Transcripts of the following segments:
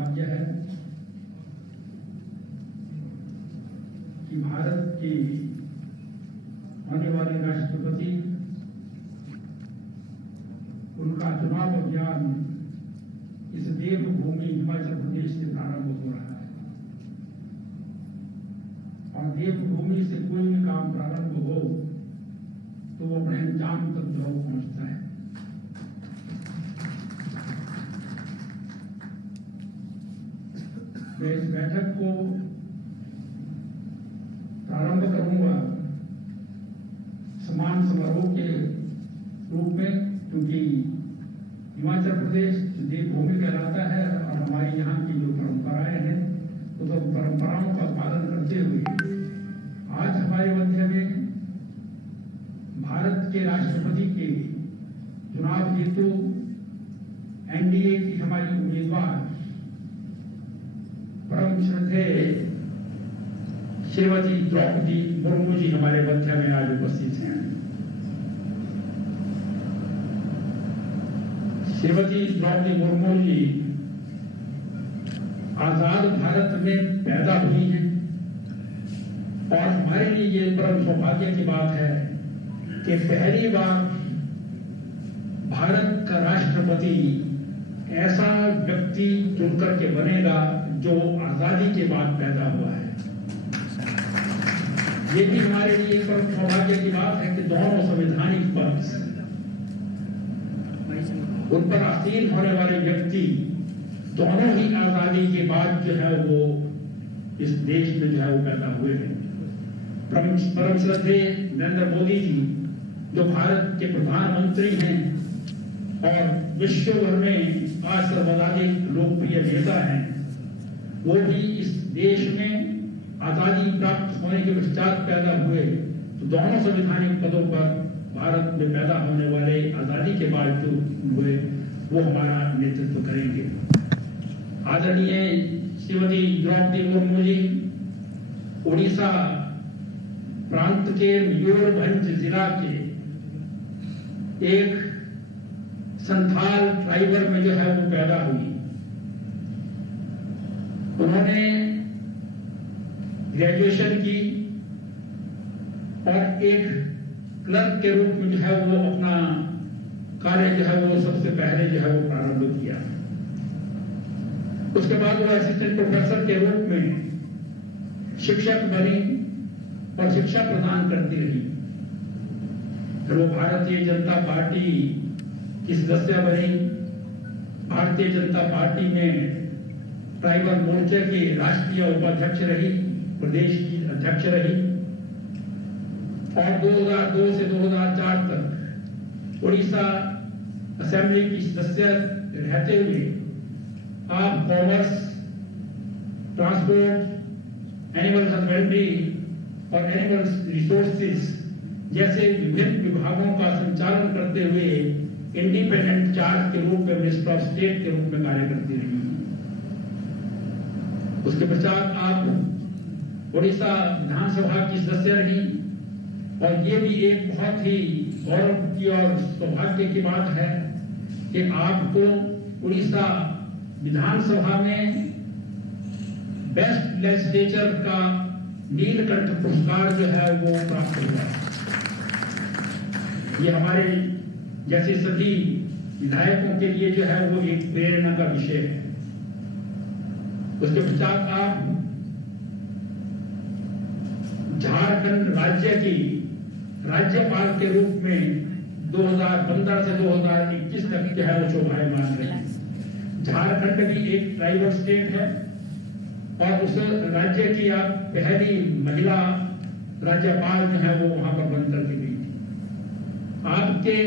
सौभाग्य है कि भारत के आने वाले राष्ट्रपति उनका चुनाव अभियान इस देवभूमि हिमाचल प्रदेश से प्रारंभ हो रहा है और देवभूमि से कोई भी काम प्रारंभ हो तो वो अपने अंजाम तक जरूर पहुंचता है। मैं इस बैठक को प्रारंभ करूंगा समान समारोह के रूप में, क्योंकि हिमाचल प्रदेश देवभूमि कहलाता है और हमारी यहाँ की जो परंपराएं हैं तो सब परंपराओं का पालन करते हुए आज हमारे मध्य में भारत के राष्ट्रपति के चुनाव हेतु एनडीए की हमारी उम्मीदवार परम श्रद्धेय श्रीमती द्रौपदी मुर्मू जी हमारे मध्य में आज उपस्थित हैं। श्रीमती द्रौपदी मुर्मू जी आजाद भारत में पैदा हुई हैं और हमारे लिए ये परम सौभाग्य की बात है कि पहली बार भारत का राष्ट्रपति ऐसा व्यक्ति चुनकर के बनेगा जो आजादी के बाद पैदा हुआ है। ये भी हमारे लिए परम सौभाग्य की बात है कि दोनों संवैधानिक पक्ष उन पर आसीन होने वाले व्यक्ति दोनों ही आजादी के बाद जो है वो इस देश में जो है वो पैदा हुए हैं। परम श्रद्धेय नरेंद्र मोदी जी जो भारत के प्रधानमंत्री हैं और विश्व भर में आज सर्वाधिक लोकप्रिय नेता हैं, वो भी इस देश में आजादी प्राप्त होने के पश्चात पैदा हुए। तो दोनों संवैधानिक पदों पर भारत में पैदा होने वाले आजादी के बाद जो हुए वो हमारा नेतृत्व करेंगे। आदरणीय श्रीमती द्रौपदी मुर्मू जी उड़ीसा प्रांत के मयूरभंज जिला के एक संथाल ट्राइबल में जो है वो पैदा हुई। उन्होंने ग्रेजुएशन की और एक क्लर्क के रूप में जो है वो अपना कार्य जो है वो सबसे पहले जो है वो प्रारंभ किया। उसके बाद वो असिस्टेंट प्रोफेसर के रूप में शिक्षक बनी और शिक्षा प्रदान करती रही। फिर वो भारतीय जनता पार्टी की सदस्य बनी। भारतीय जनता पार्टी में ट्राइबल मोर्चे की राष्ट्रीय उपाध्यक्ष रही, प्रदेश की अध्यक्ष रही और 2002 से 2004 तक उड़ीसा असेंबली की सदस्य रहते हुए आप कॉमर्स, ट्रांसपोर्ट, एनिमल हस्बेंड्री और एनिमल रिसोर्सेज जैसे विभिन्न विभागों का संचालन करते हुए इंडिपेंडेंट चार्ज के रूप में मिनिस्टर ऑफ स्टेट के रूप में कार्य करती रही। उसके पश्चात आप उड़ीसा विधानसभा की सदस्य रही और ये भी एक बहुत ही गौरव की और सौभाग्य की बात है कि आपको उड़ीसा विधानसभा में बेस्ट लेजिस्लेचर का नीलकंठ पुरस्कार जो है वो प्राप्त हुआ। ये हमारे जैसे सभी विधायकों के लिए जो है वो एक प्रेरणा का विषय है। उसके पश्चात आप झारखंड राज्य की राज्यपाल के रूप में 2015 से 2021 तक जो है वो शोभायमान रही। झारखंड भी एक ट्राइबल स्टेट है और उस राज्य की आप पहली महिला राज्यपाल जो है वो वहां पर बनकर के गई थी। आपके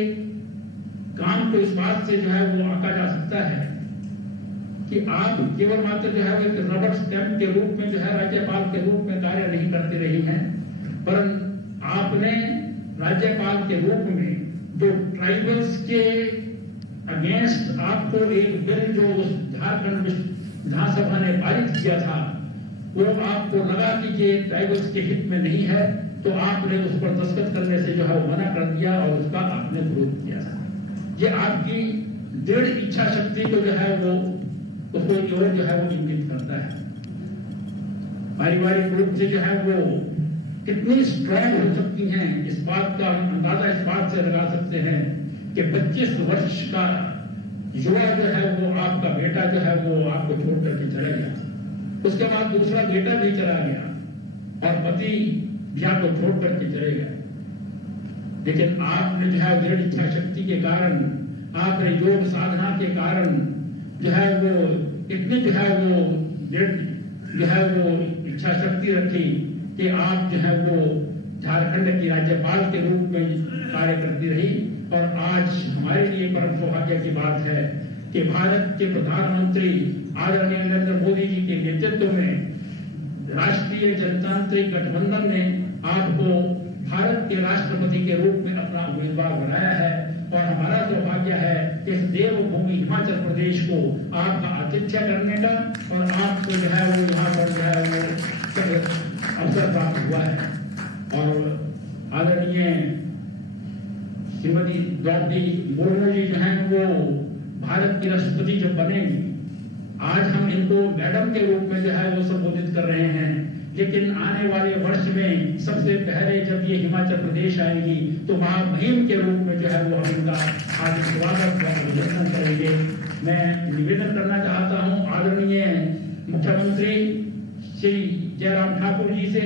काम को इस बात से जो है वो आंका जा सकता है कि आप केवल मात्र जो है वो एक रबर स्टैंप के रूप में जो है राज्यपाल के रूप में कार्य नहीं करती रही हैं, परंतु आपने राज्यपाल के रूप में जो ट्राइबल्स के अगेंस्ट आपको एक बिल जो उस झारखंड विधानसभा ने पारित किया था वो आपको लगा कि ये ट्राइबल्स के हित में नहीं है, तो आपने उस पर दस्तखत करने से जो है वो मना कर दिया और उसका आपने विरोध किया था। ये आपकी दृढ़ इच्छा शक्ति को जो है वो उसको और जो है वो इंगित करता है। पारिवारिक रूप से जो है वो कितनी स्ट्रॉन्ग हो सकती हैं, इस बात का हम अंदाजा इस बात से लगा सकते हैं कि 25 वर्ष का युवा जो है वो आपका बेटा जो है वो आपको छोड़ करके चला गया, उसके बाद दूसरा बेटा भी चला गया और पति भी आपको छोड़ करके चले गए, लेकिन आपने जो है दृढ़ इच्छा शक्ति के कारण, आपने योग साधना के कारण जो है वो इतनी जो है वो दृढ़ जो है वो इच्छा शक्ति रखी कि आप जो है वो झारखंड की राज्यपाल के रूप में कार्य करती रही। और आज हमारे लिए परम सौभाग्य की बात है कि भारत के प्रधानमंत्री आदरणीय नरेंद्र मोदी जी के नेतृत्व में राष्ट्रीय जनतांत्रिक गठबंधन ने आपको भारत के राष्ट्रपति के रूप में अपना उम्मीदवार बनाया है। और हमारा सौभाग्य है कि इस देवभूमि हिमाचल प्रदेश को आपका आतिथ्य करने का और आपको जो है वो यहाँ पर जो है वो अवसर प्राप्त हुआ है। और आदरणीय श्रीमती द्रौपदी मुर्मू जी जो है वो भारत की राष्ट्रपति जब बनेंगी, आज हम इनको मैडम के रूप में जो है वो संबोधित कर रहे हैं, लेकिन आने वाले वर्ष में सबसे पहले जब ये हिमाचल प्रदेश आएगी तो महामहिम के रूप में जो है वो हम इनका हार्दिक स्वागत और अभिनंदन करेंगे। मैं निवेदन करना चाहता हूं आदरणीय मुख्यमंत्री श्री जयराम ठाकुर जी से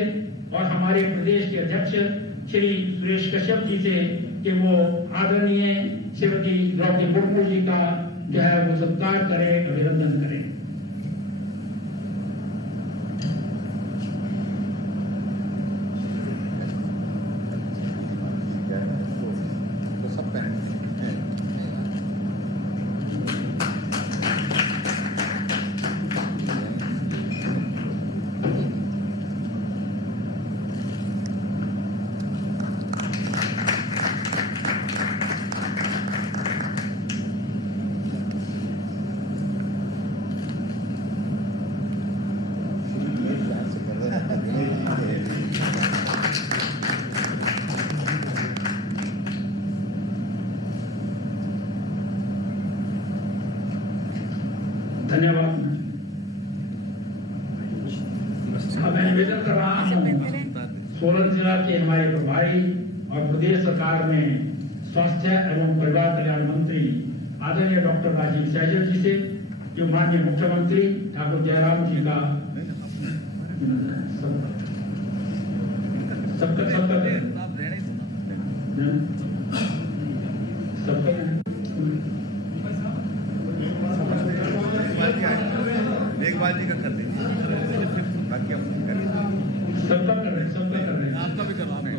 और हमारे प्रदेश के अध्यक्ष श्री सुरेश कश्यप जी से कि वो आदरणीय श्रीमती द्रौपदी मुर्मू जी का जो है वो सत्कार करें, अभिनंदन करें। धन्यवाद। मैं निवेदन कर रहा हूँ सोलन जिला के हमारे प्रभारी और प्रदेश सरकार में स्वास्थ्य एवं परिवार कल्याण मंत्री आदरणीय डॉक्टर राजीव सैजल जी से, जो माननीय मुख्यमंत्री ठाकुर जयराम जी का सबका मेघवाल जी का कर देंगे, बाकी हम सबका कर रहे हैं, आपका भी करवा रहे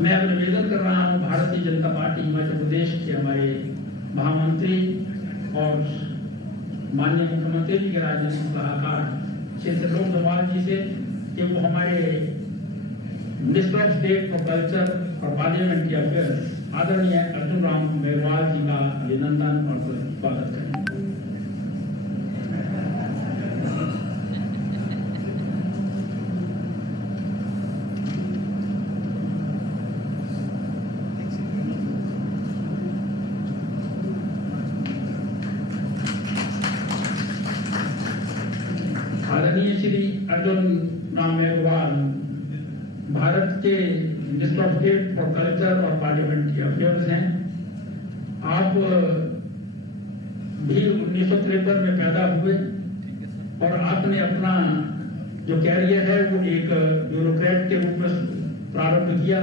मैं अब निवेदन कर रहा हूं भारतीय जनता पार्टी हिमाचल प्रदेश के हमारे महामंत्री और माननीय मुख्यमंत्री जी के राजनीतिक सलाहकार श्री त्रिलोक जम्वाल जी से कि वो हमारे minister of state for culture और पार्लियामेंट्री अफेयर्स आदरणीय अर्जुन राम मेघवाल जी का अभिनंदन और स्वागत करें। आदरणीय श्री अर्जुन राम मेघवाल भारत के minister of state for culture और पार्लियामेंट्री अफेयर्स हैं। आप भी 1953 में पैदा हुए और आपने अपना जो कैरियर है वो एक ब्यूरोक्रेट के रूप में प्रारंभ किया।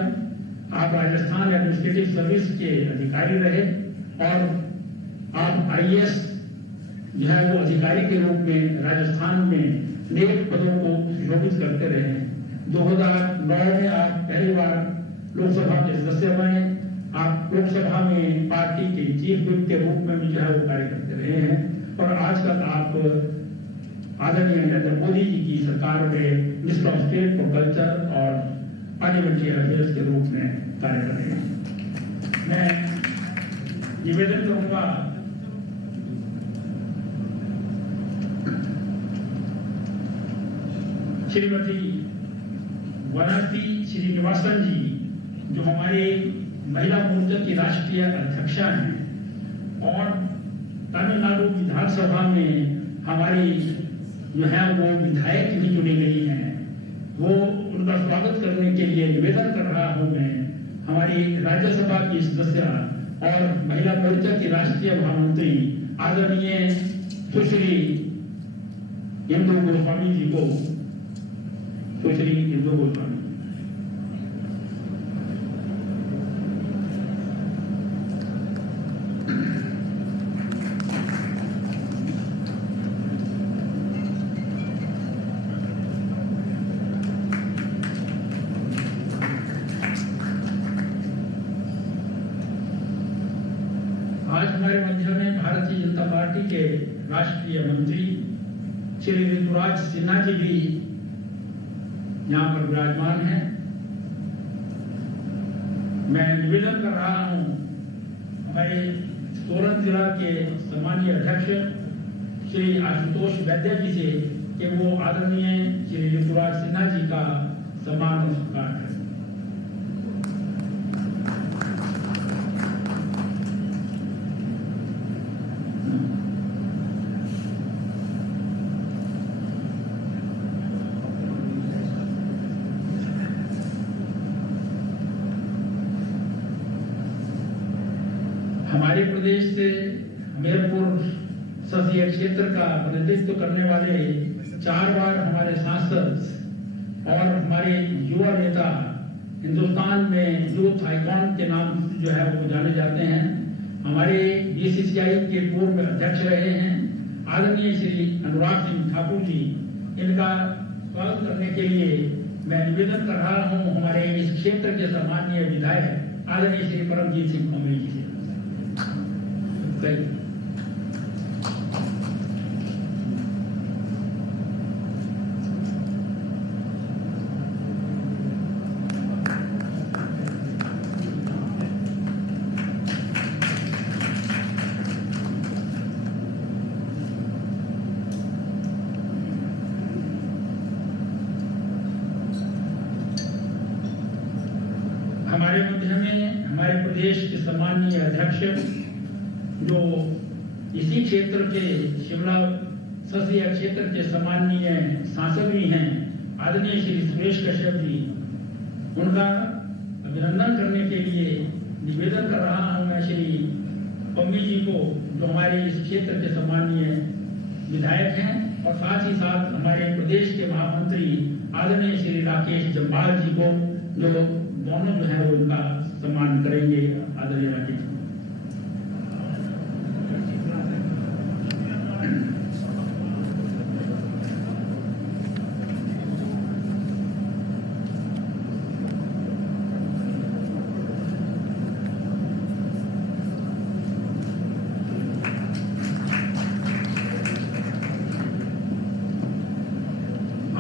आप राजस्थान एडमिनिस्ट्रेटिव सर्विस के अधिकारी रहे और आप IAS जो है वो अधिकारी के रूप में राजस्थान में अनेक पदों को सुशोभित करते रहे। 2009 में आप पहली बार लोकसभा के सदस्य बने। आप लोकसभा में पार्टी के चीफ व्हिप के रूप में भी जो है वो कार्य करते रहे हैं और आज तक आप आदरणीय नरेंद्र मोदी जी की सरकार में minister of state for culture और पार्लियामेंट्री अफेयर्स के रूप में कार्य कर रहे हैं। मैं निवेदन करूंगा श्रीमती वनस्थी श्रीनिवासन जी, जो हमारे महिला मोर्चा की राष्ट्रीय अध्यक्षा हैं और तमिलनाडु विधानसभा में हमारी जो है वो विधायक भी चुनी गई हैं, वो उनका स्वागत करने के लिए निवेदन कर रहा हूं मैं हमारी राज्यसभा की सदस्य और महिला मोर्चा की राष्ट्रीय महामंत्री आदरणीय सुश्री इंदु गोस्वामी जी को। सुश्री इंदु गोस्वामी। आज हमारे मध्य में भारतीय जनता पार्टी के राष्ट्रीय मंत्री श्री ऋतुराज सिन्हा जी भी यहाँ पर विराजमान हैं। मैं निवेदन कर रहा हूं हमारे सोलन जिला के सम्मानीय अध्यक्ष श्री आशुतोष वैद्य जी से कि वो आदरणीय श्री ऋतुराज सिन्हा जी का सम्मान और सत्कार करें। हमारे प्रदेश से हमीरपुर संसदीय क्षेत्र का प्रतिनिधित्व करने वाले 4 बार हमारे सांसद और हमारे युवा नेता हिंदुस्तान में यूथ आइकॉन के नाम जो है वो जाने जाते हैं, हमारे बीसीसीआई के पूर्व अध्यक्ष रहे हैं आदरणीय श्री अनुराग सिंह ठाकुर जी। इनका स्वागत करने के लिए मैं निवेदन कर रहा हूं हमारे इस क्षेत्र के सम्मानीय विधायक आदरणीय श्री परमजीत सिंह कौमेल जी से। हमारे मध्य में हमारे प्रदेश के सम्मानीय अध्यक्ष जो इसी क्षेत्र के शिमला संसदीय क्षेत्र के सम्मानीय सांसद भी हैं आदरणीय श्री सुरेश कश्यप जी, उनका अभिनंदन करने के लिए निवेदन कर रहा हूं मैं श्री पम्मी जी को, जो हमारे इस क्षेत्र के सम्मानीय विधायक हैं और साथ ही साथ हमारे प्रदेश के महामंत्री आदरणीय श्री राकेश जम्वाल जी को, जो दोनों जो है वो उनका सम्मान करेंगे। आदरणीय राकेश जी।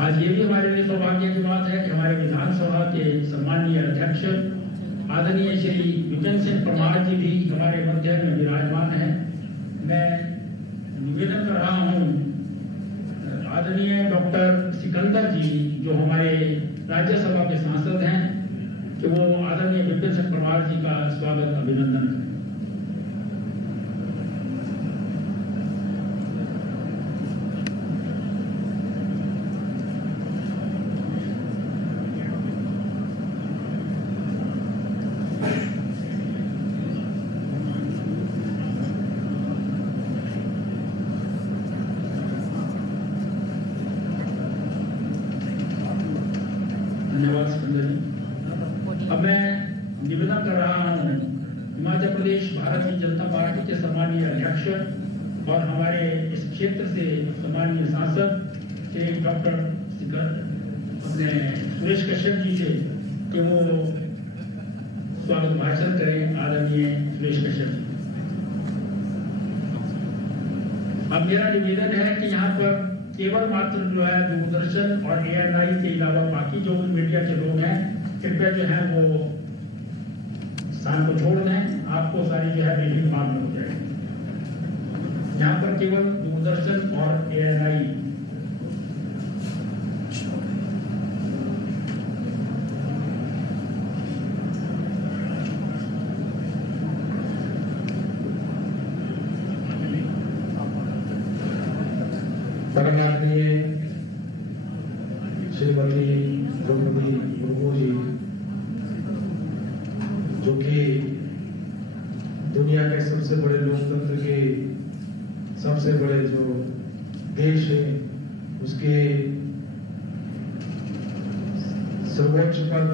आज ये भी हमारे लिए सौभाग्य की बात है कि हमारे विधानसभा के सम्मानीय अध्यक्ष आदरणीय श्री विपिन सिंह परमार जी भी हमारे मध्य में विराजमान हैं। मैं निवेदन कर रहा हूं आदरणीय डॉक्टर सिकंदर जी, जो हमारे राज्यसभा के सांसद हैं, कि वो आदरणीय विपिन सिंह परमार जी का स्वागत अभिनंदन करें। धन्यवाद सिकंदर जी। अब मैं निवेदन कर रहा हूं हिमाचल प्रदेश भारतीय जनता पार्टी के सम्मानीय अध्यक्ष और हमारे इस क्षेत्र से सम्मानीय सांसद श्री डॉक्टर अपने सुरेश कश्यप जी से कि वो स्वागत भाषण करें। आदरणीय सुरेश कश्यप जी। अब मेरा निवेदन है कि यहाँ पर केवल मात्र जो है दूरदर्शन और ANI के अलावा बाकी जो भी मीडिया के लोग हैं कृपया जो है वो स्थान को छोड़ दें, आपको सारी जो है रीडिंग मालूम हो जाएगी। यहाँ पर केवल दूरदर्शन और ANI परमात्मीय श्रीमती द्रौपदी मुर्मू जी, जो कि दुनिया के सबसे बड़े लोकतंत्र के सबसे बड़े जो देश है उसके सर्वोच्च पद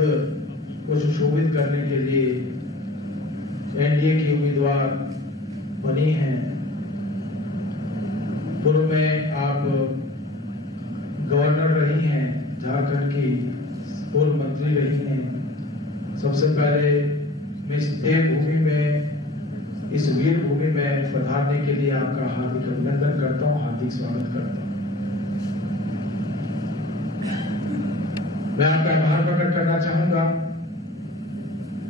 को सुशोभित करने के लिए NDA की उम्मीदवार बनी हैं। पूर्व में आप गवर्नर रही हैं, झारखंड की पूर्व मंत्री रही हैं। सबसे पहले मैं इस देवभूमि में, इस वीर भूमि में पधारने के लिए आपका हार्दिक अभिनंदन करता हूं, हार्दिक स्वागत करता हूं। मैं आपका आभार प्रकट करना चाहूंगा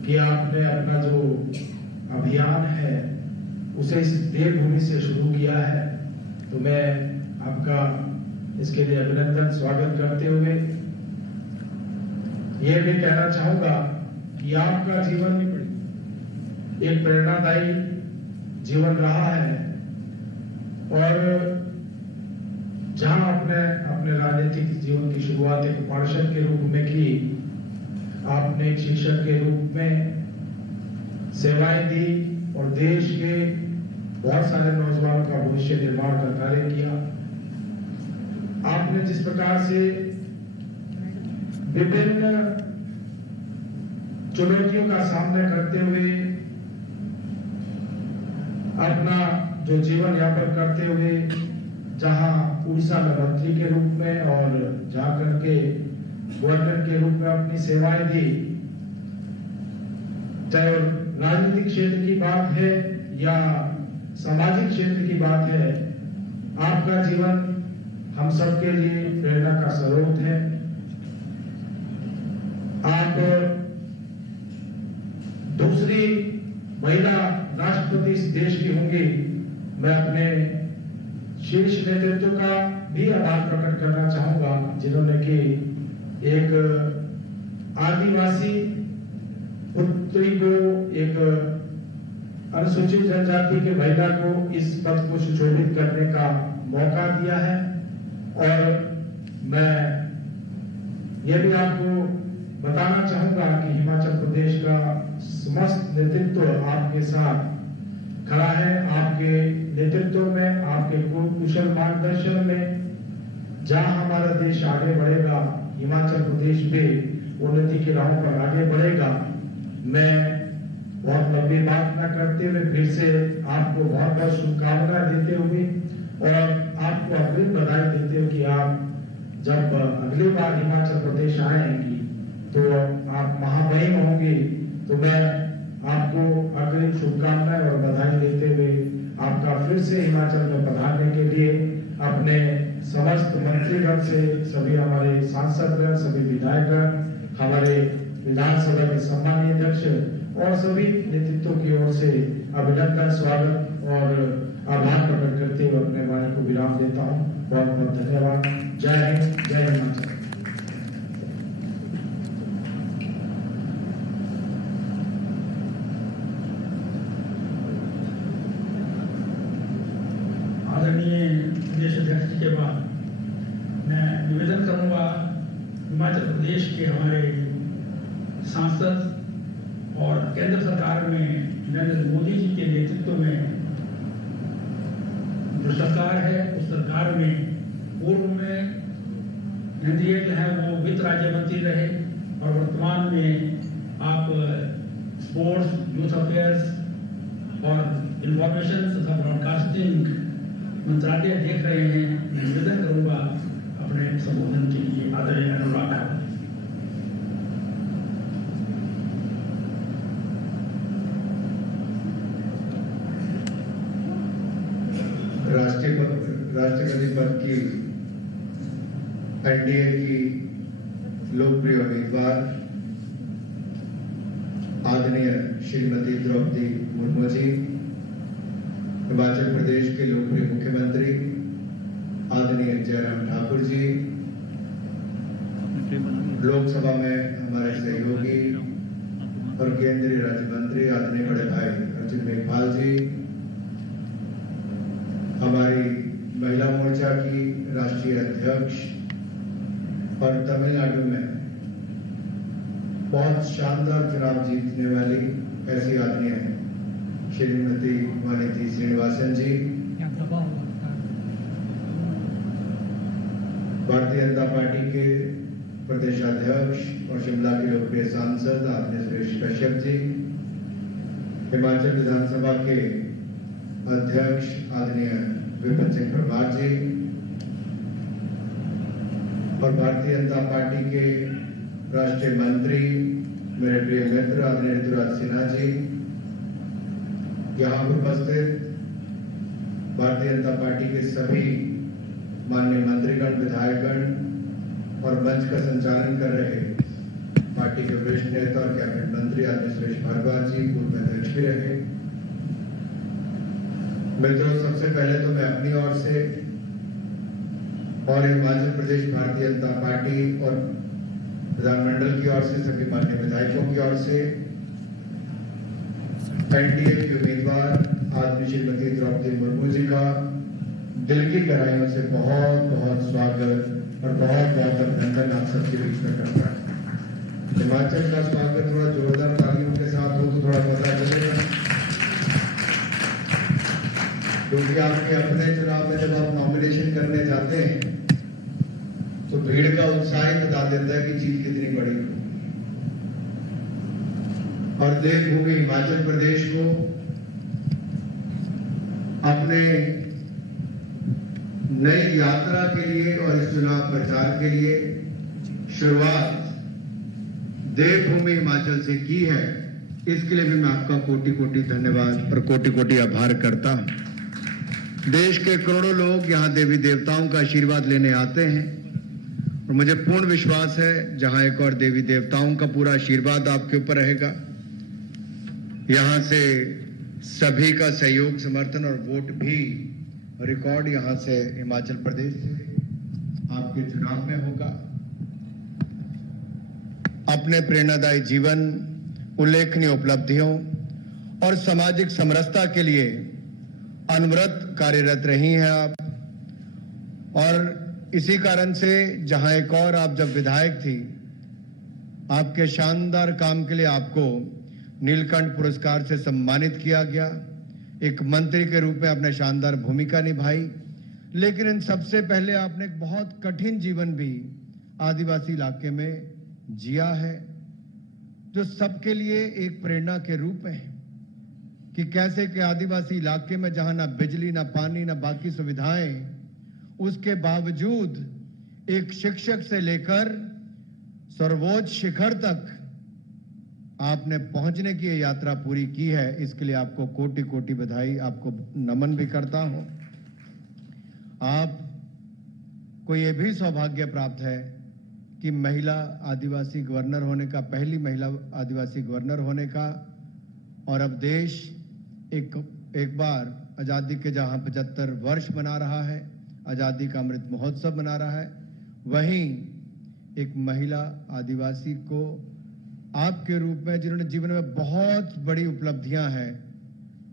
कि आपने अपना जो अभियान है उसे इस देवभूमि से शुरू किया है, तो मैं आपका इसके लिए अभिनंदन स्वागत करते हुए यह भी कहना चाहूंगा कि आपका जीवन एक प्रेरणादायी जीवन रहा है और जहां अपने राजनीतिक जीवन की शुरुआत एक पार्षद के रूप में की, आपने एक शिक्षक के रूप में सेवाएं दी और देश के बहुत सारे नौजवानों का भविष्य निर्माण का कार्य किया। आपने जिस प्रकार से विभिन्न चुनौतियों का सामना करते हुए अपना जो जीवन यापन करते हुए, जहां उड़ीसा में मंत्री के रूप में और झारखंड के गवर्नर के रूप में अपनी सेवाएं दी, चाहे राजनीतिक क्षेत्र की बात है या सामाजिक क्षेत्र की बात है, आपका जीवन हम सबके लिए प्रेरणा का स्रोत है। आप दूसरी महिला राष्ट्रपति इस देश की होंगी। मैं अपने शीर्ष नेतृत्व का भी आभार प्रकट करना चाहूंगा, जिन्होंने कि एक आदिवासी पुत्री को, एक अनुसूचित जनजाति के महिला को इस पद को सुशोभित करने का मौका दिया है। और मैं यह भी आपको बताना चाहूंगा कि हिमाचल प्रदेश का समस्त नेतृत्व आपके साथ खड़ा है। आपके नेतृत्व में, आपके कुशल मार्गदर्शन में जहां हमारा देश आगे बढ़ेगा, हिमाचल प्रदेश भी उन्नति की राहों पर आगे बढ़ेगा। मैं बहुत लंबी बात न करते हुए फिर से आपको बहुत बहुत शुभकामनाएं देते हुए और आपको अग्रिम बधाई देते हुए कि आप जब अगली बार हिमाचल प्रदेश आएंगी तो आप महामहिम होंगे, तो मैं आपको अग्रिम शुभकामनाएं और बधाई देते हुए आपका फिर से हिमाचल में पधारने के लिए अपने समस्त मंत्रीगण से, सभी हमारे सांसदगण, सभी विधायकगण, हमारे विधानसभा के सम्मानीय अध्यक्ष और सभी नेतृत्व की ओर से अभिनंदन, स्वागत और आभार प्रकट करते हुए अपने वाणी को विराम देता हूँ। बहुत बहुत धन्यवाद। जय हिंद, जय हिमाचल। आदरणीय प्रदेश अध्यक्ष जी के बाद मैं निवेदन करूंगा हिमाचल प्रदेश के हमारे सांसद और केंद्र सरकार में नरेंद्र मोदी जी के नेतृत्व में जो सरकार है, उस सरकार में पूर्व में एनडीए जो है वो वित्त राज्य मंत्री रहे और वर्तमान में आप स्पोर्ट्स, यूथ अफेयर्स और इंफॉर्मेशन तथा ब्रॉडकास्टिंग मंत्रालय देख रहे हैं। मैं निवेदन करूंगा अपने संबोधन के लिए आदरणीय अनुराग ठाकुर। राष्ट्रपति पद की एनडीए की लोकप्रिय उम्मीदवार आदरणीय श्रीमती द्रौपदी मुर्मू जी, हिमाचल प्रदेश के लोकप्रिय मुख्यमंत्री आदरणीय जयराम ठाकुर जी, लोकसभा में हमारे सहयोगी और केंद्रीय राज्य मंत्री आदरणीय बड़े भाई अर्जुन मेघवाल जी, हमारी महिला मोर्चा की राष्ट्रीय अध्यक्ष और तमिलनाडु में बहुत शानदार चुनाव जीतने वाली ऐसी आदमी है श्रीमती वानिति श्रीनिवासन जी, भारतीय जनता पार्टी के प्रदेशाध्यक्ष और शिमला के लोकप्रिय सांसद आदरणीय सुरेश कश्यप जी, हिमाचल विधानसभा के अध्यक्ष आदरणीय विपिन सिंह परमार जी और भारतीय जनता पार्टी के राष्ट्रीय मंत्री मेरे प्रिय मित्र आदरणीय ऋतुराज सिन्हा जी, यहाँ पर उपस्थित भारतीय जनता पार्टी के सभी माननीय मंत्रीगण, विधायकगण और मंच का संचालन कर रहे पार्टी के वरिष्ठ नेता और कैबिनेट मंत्री आदरणीय सुरेश भारद्वाज जी, पूर्व अध्यक्ष भी रहे। मित्रों, सबसे पहले तो मैं अपनी ओर से और हिमाचल प्रदेश भारतीय जनता पार्टी और विधानमंडल की ओर से सभी माननीय विधायकों की ओर से एनडीए की उम्मीदवार आदरणीय श्रीमती द्रौपदी मुर्मू जी का दिल की गहराइयों से बहुत बहुत स्वागत और बहुत बहुत अभिनंदन आप सबके बीच में करता है। हिमाचल का स्वागत थोड़ा जोरदार तालियों के साथ हो तो थोड़ा पता चलेगा, क्योंकि आपके अपने चुनाव में जब आप नॉमिनेशन करने जाते हैं तो भीड़ का उत्साह ही बता देता है कि जीत कितनी बड़ी हो। और देवभूमि हिमाचल प्रदेश को अपने नई यात्रा के लिए और इस चुनाव प्रचार के लिए शुरुआत देवभूमि हिमाचल से की है, इसके लिए भी मैं आपका कोटि कोटि धन्यवाद और कोटि कोटि आभार करता हूं। देश के करोड़ों लोग यहां देवी देवताओं का आशीर्वाद लेने आते हैं और मुझे पूर्ण विश्वास है जहां एक और देवी देवताओं का पूरा आशीर्वाद आपके ऊपर रहेगा, यहां से सभी का सहयोग, समर्थन और वोट भी रिकॉर्ड यहां से हिमाचल प्रदेश से आपके चुनाव में होगा। अपने प्रेरणादायी जीवन, उल्लेखनीय उपलब्धियों और सामाजिक समरसता के लिए अनवरत कार्यरत रही हैं आप, और इसी कारण से जहां एक और आप जब विधायक थी, आपके शानदार काम के लिए आपको नीलकंठ पुरस्कार से सम्मानित किया गया। एक मंत्री के रूप में आपने शानदार भूमिका निभाई, लेकिन इन सबसे पहले आपने एक बहुत कठिन जीवन भी आदिवासी इलाके में जिया है, जो सबके लिए एक प्रेरणा के रूप में है कि कैसे के आदिवासी इलाके में जहां ना बिजली, ना पानी, ना बाकी सुविधाएं, उसके बावजूद एक शिक्षक से लेकर सर्वोच्च शिखर तक आपने पहुंचने की यात्रा पूरी की है। इसके लिए आपको कोटि कोटि बधाई, आपको नमन भी करता हूं। आप को यह भी सौभाग्य प्राप्त है कि महिला आदिवासी गवर्नर होने का, पहली महिला आदिवासी गवर्नर होने का, और अब देश एक बार आजादी के जहां 75 वर्ष मना रहा है, आजादी का अमृत महोत्सव मना रहा है, वहीं एक महिला आदिवासी को आपके रूप में, जिन्होंने जीवन में बहुत बड़ी उपलब्धियां हैं,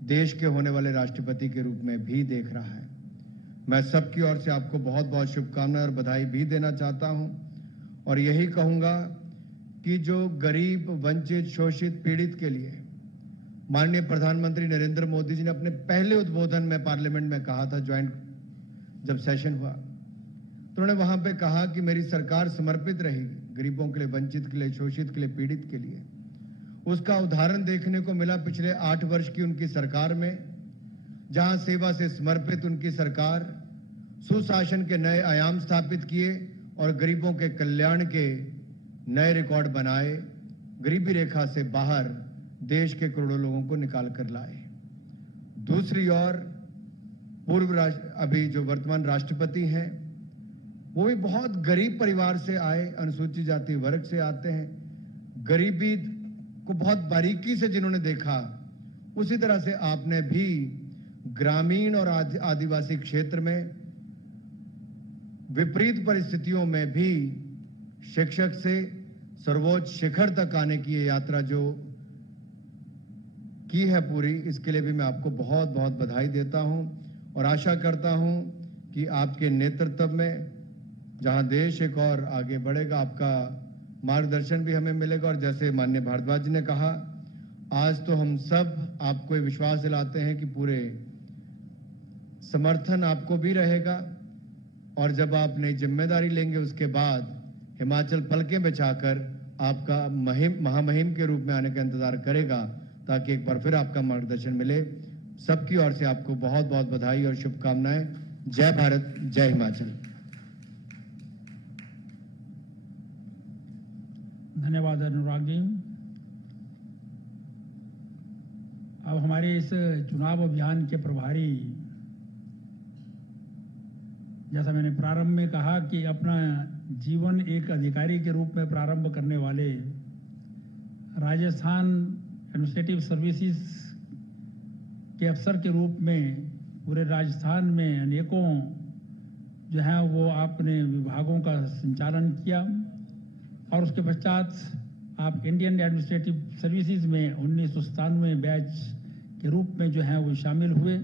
देश के होने वाले राष्ट्रपति के रूप में भी देख रहा है। मैं सबकी ओर से आपको बहुत बहुत शुभकामनाएं और बधाई भी देना चाहता हूं, और यही कहूंगा कि जो गरीब, वंचित, शोषित, पीड़ित के लिए माननीय प्रधानमंत्री नरेंद्र मोदी जी ने अपने पहले उद्बोधन में पार्लियामेंट में कहा था, ज्वाइंट जब सेशन हुआ, तो उन्होंने वहां पे कहा कि मेरी सरकार समर्पित रहेगी गरीबों के लिए, वंचित के लिए, शोषित के लिए, पीड़ित के लिए। उसका उदाहरण देखने को मिला पिछले 8 वर्ष की उनकी सरकार में, जहां सेवा से समर्पित उनकी सरकार सुशासन के नए आयाम स्थापित किए और गरीबों के कल्याण के नए रिकॉर्ड बनाए, गरीबी रेखा से बाहर देश के करोड़ों लोगों को निकाल कर लाए। दूसरी ओर अभी जो वर्तमान राष्ट्रपति हैं, वो भी बहुत गरीब परिवार से आए, अनुसूचित जाति वर्ग से आते हैं। गरीबी को बहुत बारीकी से जिन्होंने देखा, उसी तरह से आपने भी ग्रामीण और आदिवासी क्षेत्र में विपरीत परिस्थितियों में भी शिक्षक से सर्वोच्च शिखर तक आने की ये यात्रा जो की है पूरी, इसके लिए भी मैं आपको बहुत बहुत बधाई देता हूं और आशा करता हूं कि आपके नेतृत्व में जहां देश एक और आगे बढ़ेगा, आपका मार्गदर्शन भी हमें मिलेगा। और जैसे माननीय भारद्वाज जी ने कहा, आज तो हम सब आपको ये विश्वास दिलाते हैं कि पूरे समर्थन आपको भी रहेगा और जब आप नई जिम्मेदारी लेंगे उसके बाद हिमाचल पलकें बिछाकर आपका महामहिम के रूप में आने का इंतजार करेगा, ताकि एक बार फिर आपका मार्गदर्शन मिले। सबकी ओर से आपको बहुत बहुत बधाई और शुभकामनाएं। जय भारत, जय हिमाचल। धन्यवाद अनुराग जी। अब हमारे इस चुनाव अभियान के प्रभारी, जैसा मैंने प्रारंभ में कहा कि अपना जीवन एक अधिकारी के रूप में प्रारंभ करने वाले राजस्थान एडमिनिस्ट्रेटिव सर्विसेज के अफसर के रूप में पूरे राजस्थान में अनेकों जो है वो आपने विभागों का संचालन किया और उसके पश्चात आप इंडियन एडमिनिस्ट्रेटिव सर्विसेज में 1997 बैच के रूप में जो है वो शामिल हुए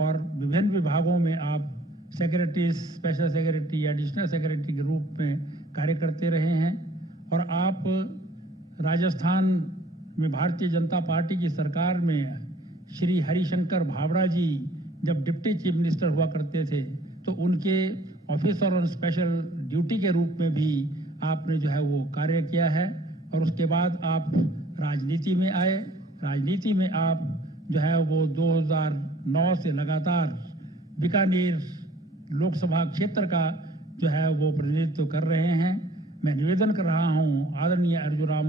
और विभिन्न विभागों में आप secretary, special secretary, additional secretary के रूप में कार्य करते रहे हैं और आप राजस्थान में भारतीय जनता पार्टी की सरकार में श्री हरिशंकर भावड़ा जी जब डिप्टी चीफ मिनिस्टर हुआ करते थे तो उनके ऑफिसर ऑन स्पेशल ड्यूटी के रूप में भी आपने जो है वो कार्य किया है और उसके बाद आप राजनीति में आए। राजनीति में आप जो है वो 2009 से लगातार बीकानेर लोकसभा क्षेत्र का जो है वो प्रतिनिधित्व कर रहे हैं। मैं निवेदन कर रहा हूं आदरणीय अर्जुराम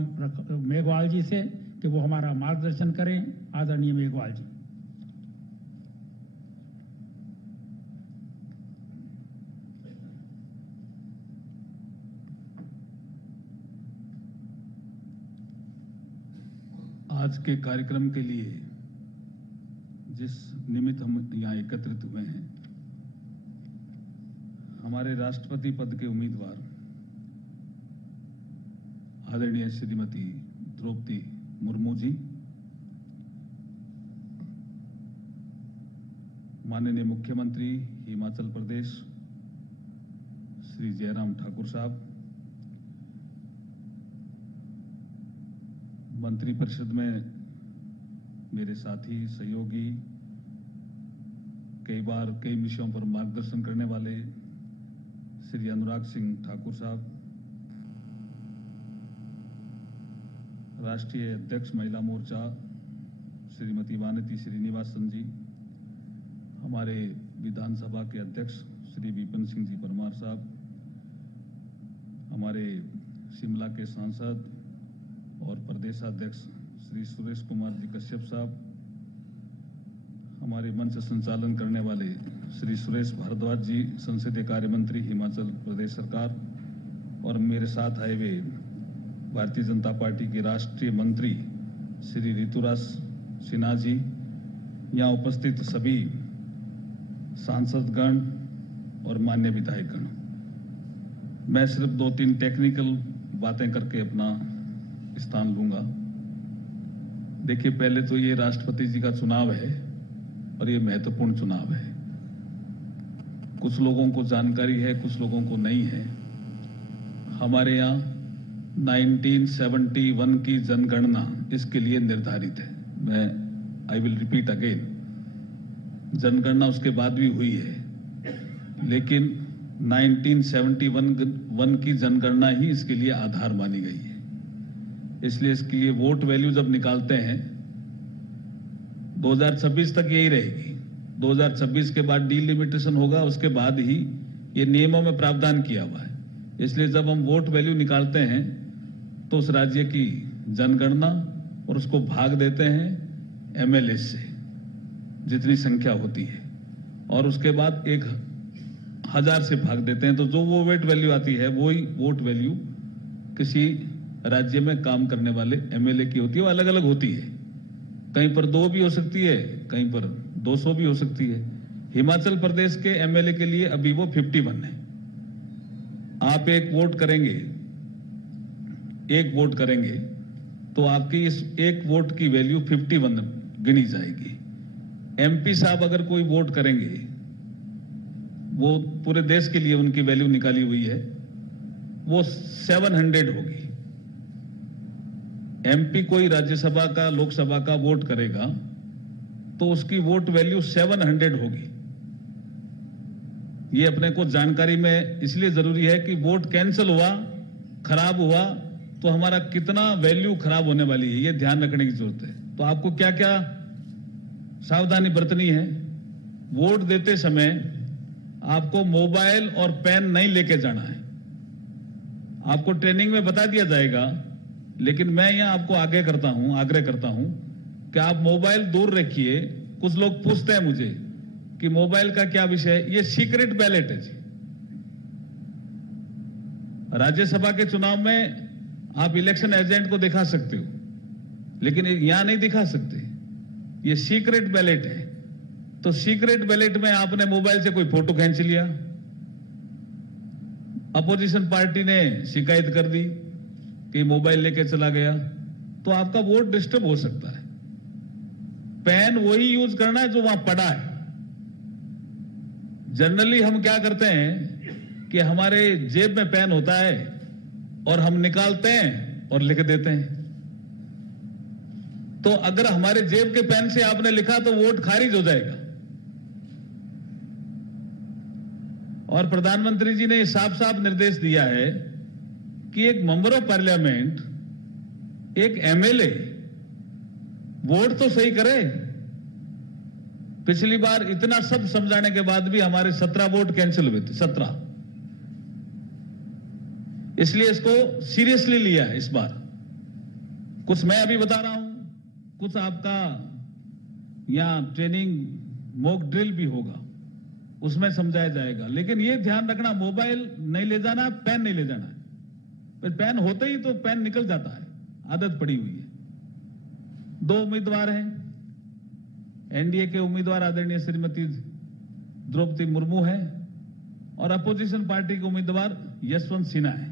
मेघवाल जी से कि वो हमारा मार्गदर्शन करें। आदरणीय मेघवाल जी। आज के कार्यक्रम के लिए जिस निमित्त हम यहाँ एकत्रित हुए हैं, हमारे राष्ट्रपति पद के उम्मीदवार आदरणीय श्रीमती द्रौपदी मुर्मू जी, माननीय मुख्यमंत्री हिमाचल प्रदेश श्री जयराम ठाकुर साहब, मंत्रिपरिषद में मेरे साथी सहयोगी, कई बार कई विषयों पर मार्गदर्शन करने वाले श्री अनुराग सिंह ठाकुर साहब, राष्ट्रीय अध्यक्ष महिला मोर्चा श्रीमती वानती श्रीनिवासन जी, हमारे विधानसभा के अध्यक्ष श्री विपिन सिंह जी परमार साहब, हमारे शिमला के सांसद और प्रदेशाध्यक्ष श्री सुरेश कुमार जी कश्यप साहब, हमारे मंच संचालन करने वाले श्री सुरेश भारद्वाज जी, संसदीय कार्य मंत्री हिमाचल प्रदेश सरकार, और मेरे साथ आए हुए भारतीय जनता पार्टी के राष्ट्रीय मंत्री श्री ऋतुराज सिन्हा जी, यहाँ उपस्थित सभी सांसदगण और मान्य विधायकगण। मैं सिर्फ 2-3 टेक्निकल बातें करके अपना स्थान लूंगा। देखिए, पहले तो ये राष्ट्रपति जी का चुनाव है और ये महत्वपूर्ण चुनाव है। कुछ लोगों को जानकारी है, कुछ लोगों को नहीं है। हमारे यहाँ 1971 की जनगणना इसके लिए निर्धारित है। आई विल रिपीट अगेन, जनगणना उसके बाद भी हुई है, लेकिन 1971 की जनगणना ही इसके लिए आधार मानी गई है। इसलिए इसके लिए वोट वैल्यू जब निकालते हैं 2026 तक यही रहेगी। 2026 के बाद डिलिमिटेशन होगा, उसके बाद ही ये नियमों में प्रावधान किया हुआ है। इसलिए जब हम वोट वैल्यू निकालते हैं तो उस राज्य की जनगणना और उसको भाग देते हैं एमएलए से, जितनी संख्या होती है, और उसके बाद एक 1000 से भाग देते हैं, तो जो वो वेट वैल्यू आती है वही वोट वैल्यू किसी राज्य में काम करने वाले एमएलए की होती है। वो अलग अलग होती है, कहीं पर 2 भी हो सकती है, कहीं पर 200 भी हो सकती है। हिमाचल प्रदेश के एमएलए के लिए अभी वो 51 है। आप एक वोट करेंगे तो आपकी इस एक वोट की वैल्यू 51 गिनी जाएगी। एमपी साहब अगर कोई वोट करेंगे, वो पूरे देश के लिए उनकी वैल्यू निकाली हुई है, वो 700 होगी। एमपी कोई राज्यसभा का, लोकसभा का वोट करेगा तो उसकी वोट वैल्यू 700 होगी। ये अपने को जानकारी में इसलिए जरूरी है कि वोट कैंसिल हुआ, खराब हुआ तो हमारा कितना वैल्यू खराब होने वाली है, ये ध्यान रखने की जरूरत है। तो आपको क्या क्या सावधानी बरतनी है। वोट देते समय आपको मोबाइल और पेन नहीं लेके जाना है। आपको ट्रेनिंग में बता दिया जाएगा, लेकिन मैं यहां आपको आग्रह करता हूं कि आप मोबाइल दूर रखिए। कुछ लोग पूछते हैं मुझे कि मोबाइल का क्या विषय है। ये सीक्रेट बैलेट है जी। राज्यसभा के चुनाव में आप इलेक्शन एजेंट को दिखा सकते हो, लेकिन यहां नहीं दिखा सकते। ये सीक्रेट बैलेट है। तो सीक्रेट बैलेट में आपने मोबाइल से कोई फोटो खींच लिया, अपोजिशन पार्टी ने शिकायत कर दी कि मोबाइल लेके चला गया, तो आपका वोट डिस्टर्ब हो सकता है। पेन वही यूज करना है जो वहां पड़ा है। जनरली हम क्या करते हैं कि हमारे जेब में पेन होता है और हम निकालते हैं और लिख देते हैं। तो अगर हमारे जेब के पेन से आपने लिखा तो वोट खारिज हो जाएगा। और प्रधानमंत्री जी ने साफ साफ निर्देश दिया है कि एक मेंबर ऑफ पार्लियामेंट, एक एमएलए वोट तो सही करे। पिछली बार इतना सब समझाने के बाद भी हमारे 17 वोट कैंसिल हुए थे, 17। इसलिए इसको सीरियसली लिया है इस बार। कुछ मैं अभी बता रहा हूं, कुछ आपका यहां ट्रेनिंग मॉक ड्रिल भी होगा, उसमें समझाया जाएगा। लेकिन यह ध्यान रखना, मोबाइल नहीं ले जाना, पेन नहीं ले जाना है। पेन होते ही तो पेन निकल जाता है, आदत पड़ी हुई है। 2 उम्मीदवार हैं। एनडीए के उम्मीदवार आदरणीय श्रीमती द्रौपदी मुर्मू है और अपोजिशन पार्टी के उम्मीदवार यशवंत सिन्हा है।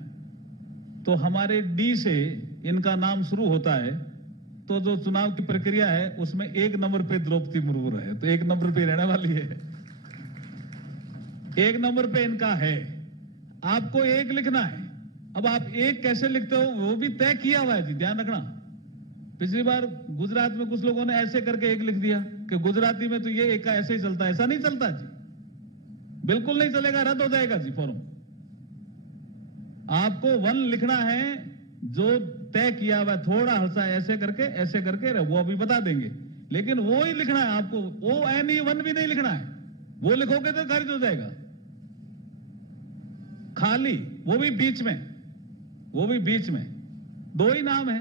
तो हमारे डी से इनका नाम शुरू होता है, तो जो चुनाव की प्रक्रिया है उसमें 1 नंबर पे द्रौपदी मुर्मू है, तो 1 नंबर पे रहने वाली है। 1 नंबर पे इनका है। आपको 1 लिखना है। अब आप 1 कैसे लिखते हो वो भी तय किया हुआ है जी, ध्यान रखना। पिछली बार गुजरात में कुछ लोगों ने ऐसे करके 1 लिख दिया कि गुजराती में तो ये 1 का ऐसे ही चलता है। ऐसा नहीं चलता जी, बिल्कुल नहीं चलेगा, रद्द हो जाएगा जी फॉर्म। आपको 1 लिखना है जो तय किया हुआ। थोड़ा हल्सा ऐसे करके वो अभी बता देंगे, लेकिन वो ही लिखना है आपको। ONE1 भी नहीं लिखना है, वो लिखोगे तो खारिज हो जाएगा। खाली वो भी बीच में 2 ही नाम है।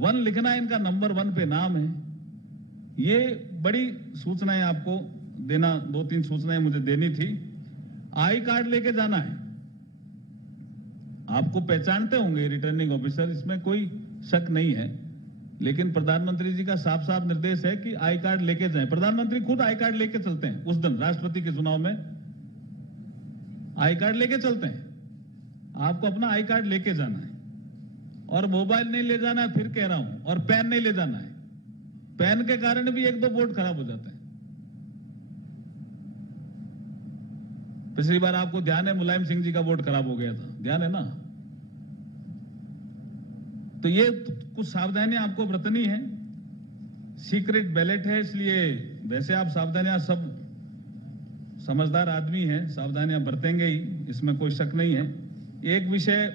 1 लिखना है, इनका नंबर 1 पे नाम है। ये बड़ी सूचनाएं आपको देना, 2-3 सूचनाएं मुझे देनी थी। आई कार्ड लेके जाना है। आपको पहचानते होंगे रिटर्निंग ऑफिसर, इसमें कोई शक नहीं है। लेकिन प्रधानमंत्री जी का साफ साफ निर्देश है कि आई कार्ड लेके जाएं। प्रधानमंत्री खुद आई कार्ड लेके चलते हैं। उस दिन राष्ट्रपति के चुनाव में आई कार्ड लेके चलते हैं। आपको अपना आई कार्ड लेके जाना है और मोबाइल नहीं ले जाना है, फिर कह रहा हूं, और पेन नहीं ले जाना है। पेन के कारण भी 1-2 वोट खराब हो जाते हैं। पिछली बार आपको ध्यान है, मुलायम सिंह जी का वोट खराब हो गया था, ध्यान है ना। तो ये कुछ सावधानियां आपको बरतनी है। सीक्रेट बैलेट है, इसलिए वैसे आप सावधानियां, सब समझदार आदमी हैं, सावधानियां बरतेंगे ही, इसमें कोई शक नहीं है। एक विषय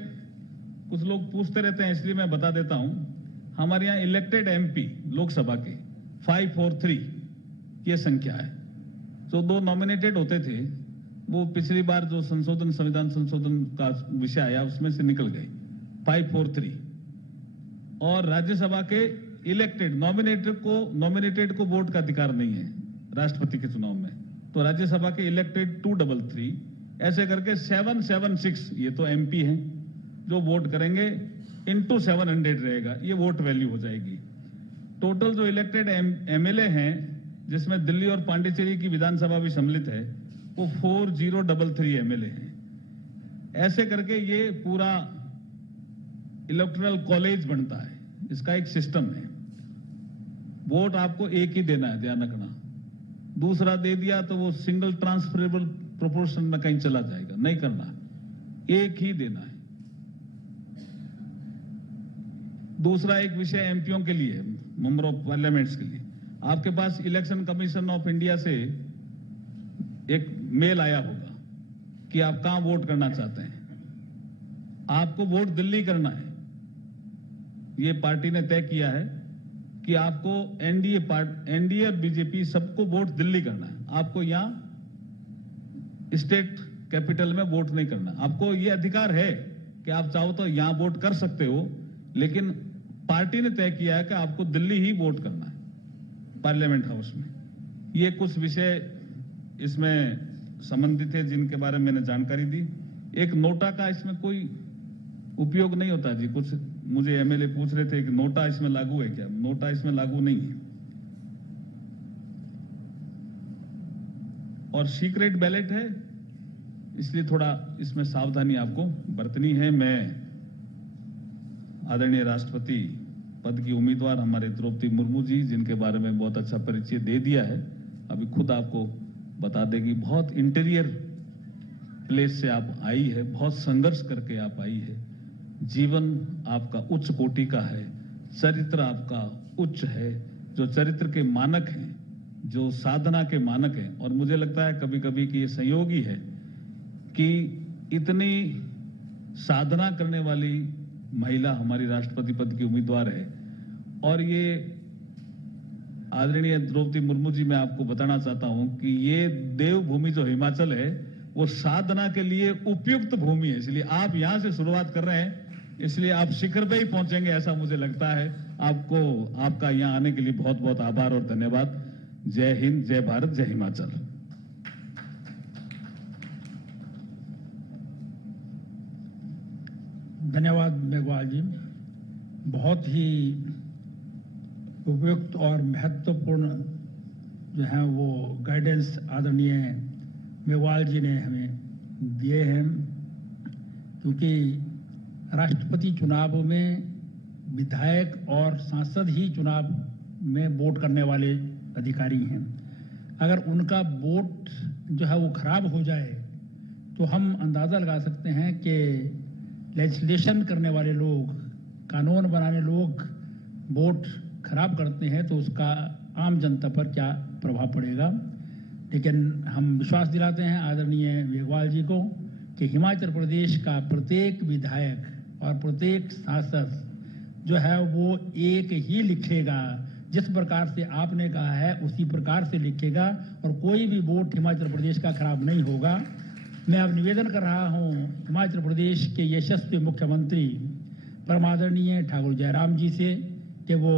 कुछ लोग पूछते रहते हैं, इसलिए मैं बता देता हूं। हमारे यहां इलेक्टेड एमपी लोकसभा के 543 ये संख्या है। जो 2 नॉमिनेटेड होते थे, वो पिछली बार जो संविधान संशोधन का विषय आया उसमें से निकल गए 543। और राज्यसभा के इलेक्टेड नॉमिनेटेड को वोट का अधिकार नहीं है राष्ट्रपति के चुनाव में। तो राज्यसभा के इलेक्टेड 233, ऐसे करके 776 ये तो एमपी हैं जो वोट करेंगे, इंटू 700 रहेगा, ये वोट वैल्यू हो जाएगी। टोटल जो इलेक्टेड एमएलए हैं, जिसमें दिल्ली और पांडिचेरी की विधानसभा भी सम्मिलित है, वो 4033 एमएलए हैं। ऐसे करके ये पूरा इलेक्टोरल कॉलेज बनता है, इसका एक सिस्टम है। वोट आपको एक ही देना है, ध्यान रखना। दूसरा दे दिया तो वो सिंगल ट्रांसफरेबल प्रोपोर्शन में कहीं चला जाएगा, नहीं करना, एक ही देना है। दूसरा एक विषय एमपीओ के लिए, मेंबर ऑफ पार्लियामेंट्स के लिए, आपके पास इलेक्शन कमीशन ऑफ इंडिया से एक मेल आया होगा कि आप कहां वोट करना चाहते हैं। आपको वोट दिल्ली करना है। ये पार्टी ने तय किया है कि आपको एनडीए और बीजेपी सबको वोट दिल्ली करना है। आपको यहां स्टेट कैपिटल में वोट नहीं करना। आपको ये अधिकार है कि आप चाहो तो यहां वोट कर सकते हो, लेकिन पार्टी ने तय किया है कि आपको दिल्ली ही वोट करना है पार्लियामेंट हाउस में। ये कुछ विषय इसमें संबंधित है जिनके बारे में मैंने जानकारी दी। एक नोटा का इसमें कोई उपयोग नहीं होता जी। कुछ मुझे एमएलए पूछ रहे थे कि नोटा इसमें लागू है क्या? नोटा इसमें लागू नहीं है। और सीक्रेट बैलेट है, इसलिए थोड़ा इसमें सावधानी आपको बरतनी है। मैं आदरणीय राष्ट्रपति पद की उम्मीदवार हमारे द्रौपदी मुर्मू जी, जिनके बारे में बहुत अच्छा परिचय दे दिया है, अभी खुद आपको बता देगी। बहुत इंटीरियर प्लेस से आप आई है, बहुत संघर्ष करके आप आई है। जीवन आपका उच्च कोटि का है, चरित्र आपका उच्च है। जो चरित्र के मानक हैं, जो साधना के मानक हैं, और मुझे लगता है कभी कभी कि ये संयोग ही है कि इतनी साधना करने वाली महिला हमारी राष्ट्रपति पद की उम्मीदवार है। और ये आदरणीय द्रौपदी मुर्मू जी, मैं आपको बताना चाहता हूं कि ये देवभूमि जो हिमाचल है, वो साधना के लिए उपयुक्त भूमि है। इसलिए आप यहां से शुरुआत कर रहे हैं, इसलिए आप शिखर पे ही पहुंचेंगे, ऐसा मुझे लगता है। आपको आपका यहां आने के लिए बहुत बहुत आभार और धन्यवाद। जय हिंद, जय भारत, जय हिमाचल। धन्यवाद मेघवाल जी। बहुत ही उपयुक्त और महत्वपूर्ण जो है वो गाइडेंस आदरणीय मेघवाल जी ने हमें दिए हैं, क्योंकि राष्ट्रपति चुनाव में विधायक और सांसद ही चुनाव में वोट करने वाले अधिकारी हैं। अगर उनका वोट जो है वो खराब हो जाए तो हम अंदाज़ा लगा सकते हैं कि लेजिस्लेशन करने वाले लोग, कानून बनाने लोग वोट खराब करते हैं तो उसका आम जनता पर क्या प्रभाव पड़ेगा। लेकिन हम विश्वास दिलाते हैं आदरणीय मेघवाल जी को कि हिमाचल प्रदेश का प्रत्येक विधायक और प्रत्येक सांसद जो है वो एक ही लिखेगा। जिस प्रकार से आपने कहा है उसी प्रकार से लिखेगा और कोई भी वोट हिमाचल प्रदेश का खराब नहीं होगा। मैं अब निवेदन कर रहा हूं हिमाचल प्रदेश के यशस्वी मुख्यमंत्री परमादरणीय ठाकुर जयराम जी से कि वो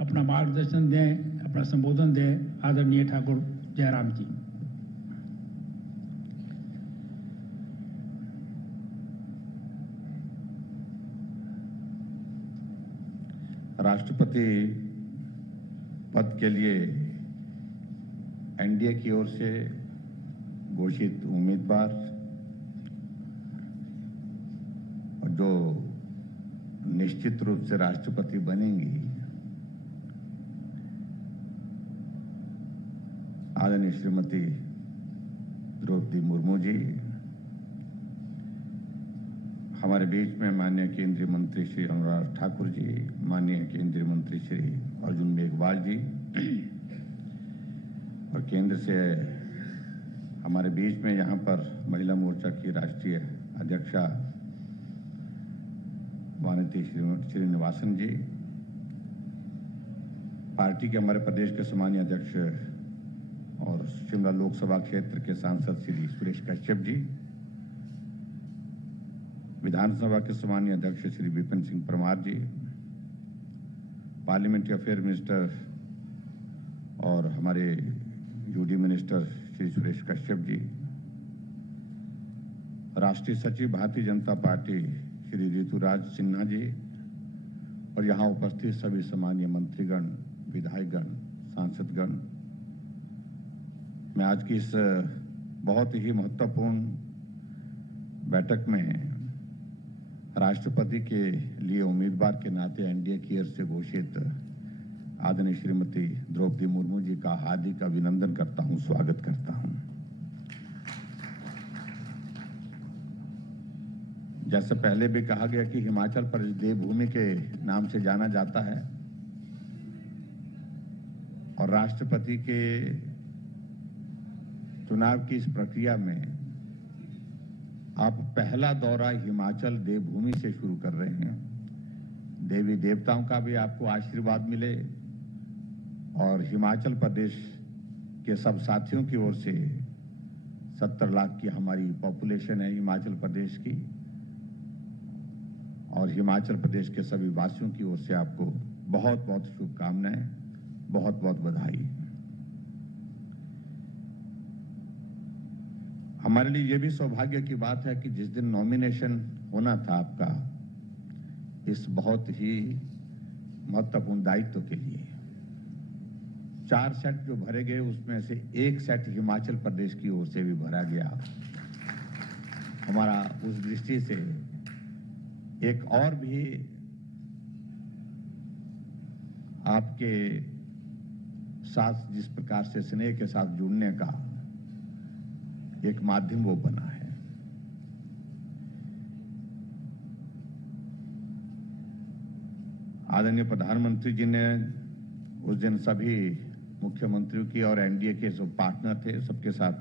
अपना मार्गदर्शन दें, अपना संबोधन दें। आदरणीय ठाकुर जयराम जी। राष्ट्रपति पद के लिए एनडीए की ओर से घोषित उम्मीदवार और जो निश्चित रूप से राष्ट्रपति बनेंगी, आदरणीय श्रीमती द्रौपदी मुर्मू जी, हमारे बीच में माननीय केंद्रीय मंत्री श्री अनुराग ठाकुर जी, माननीय केंद्रीय मंत्री श्री अर्जुन मेघवाल जी, और केंद्र से हमारे बीच में यहाँ पर महिला मोर्चा की राष्ट्रीय अध्यक्षा वानती श्रीनिवासन जी, पार्टी के हमारे प्रदेश के सम्मानीय अध्यक्ष और शिमला लोकसभा क्षेत्र के सांसद श्री सुरेश कश्यप जी, विधानसभा के सम्मानीय अध्यक्ष श्री विपिन सिंह परमार जी, पार्लियामेंट्री अफेयर मिनिस्टर और हमारे डिप्टी मिनिस्टर श्री सुरेश कश्यप जी, राष्ट्रीय सचिव भारतीय जनता पार्टी श्री ऋतुराज सिन्हा जी और यहाँ उपस्थित सभी सम्मानीय मंत्रीगण, विधायकगण, सांसदगण, मैं आज की इस बहुत ही महत्वपूर्ण बैठक में राष्ट्रपति के लिए उम्मीदवार के नाते एनडीए की ओर से घोषित आदरणीय श्रीमती द्रौपदी मुर्मू जी का हार्दिक अभिनंदन करता हूं, स्वागत करता हूं। जैसे पहले भी कहा गया कि हिमाचल प्रदेश देवभूमि के नाम से जाना जाता है और राष्ट्रपति के चुनाव की इस प्रक्रिया में आप पहला दौरा हिमाचल देवभूमि से शुरू कर रहे हैं। देवी देवताओं का भी आपको आशीर्वाद मिले और हिमाचल प्रदेश के सब साथियों की ओर से 70 लाख की हमारी पॉपुलेशन है हिमाचल प्रदेश की, और हिमाचल प्रदेश के सभी वासियों की ओर से आपको बहुत बहुत शुभकामनाएं, बहुत बहुत बधाई। हमारे लिए यह भी सौभाग्य की बात है कि जिस दिन नॉमिनेशन होना था आपका इस बहुत ही महत्वपूर्ण दायित्व के लिए, 4 सेट जो भरे गए उसमें से 1 सेट हिमाचल प्रदेश की ओर से भी भरा गया। हमारा उस दृष्टि से एक और भी आपके साथ जिस प्रकार से स्नेह के साथ जुड़ने का एक माध्यम वो बना है। आदरणीय प्रधानमंत्री जी ने उस दिन सभी मुख्यमंत्रियों की और एनडीए के जो पार्टनर थे सबके साथ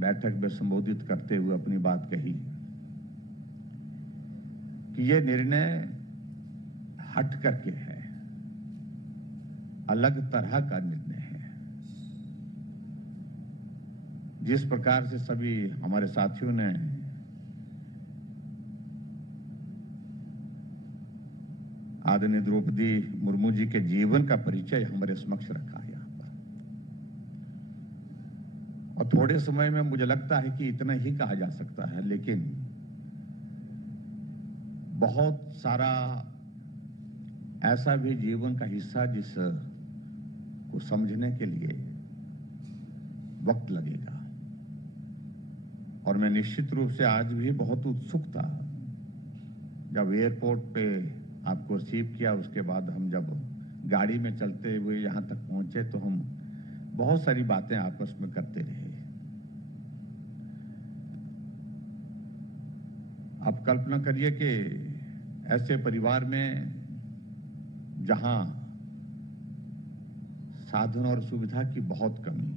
बैठक में संबोधित करते हुए अपनी बात कही कि ये निर्णय हट करके है, अलग तरह का निर्णय है। जिस प्रकार से सभी हमारे साथियों ने आदरणीय द्रौपदी मुर्मू जी के जीवन का परिचय हमारे समक्ष रखा है यहाँ पर, और थोड़े समय में मुझे लगता है कि इतना ही कहा जा सकता है, लेकिन बहुत सारा ऐसा भी जीवन का हिस्सा जिस को समझने के लिए वक्त लगेगा। और मैं निश्चित रूप से आज भी बहुत उत्सुक था जब एयरपोर्ट पे आपको रिसीव किया, उसके बाद हम जब गाड़ी में चलते हुए यहाँ तक पहुंचे तो हम बहुत सारी बातें आपस में करते रहे। आप कल्पना करिए कि ऐसे परिवार में जहां साधन और सुविधा की बहुत कमी,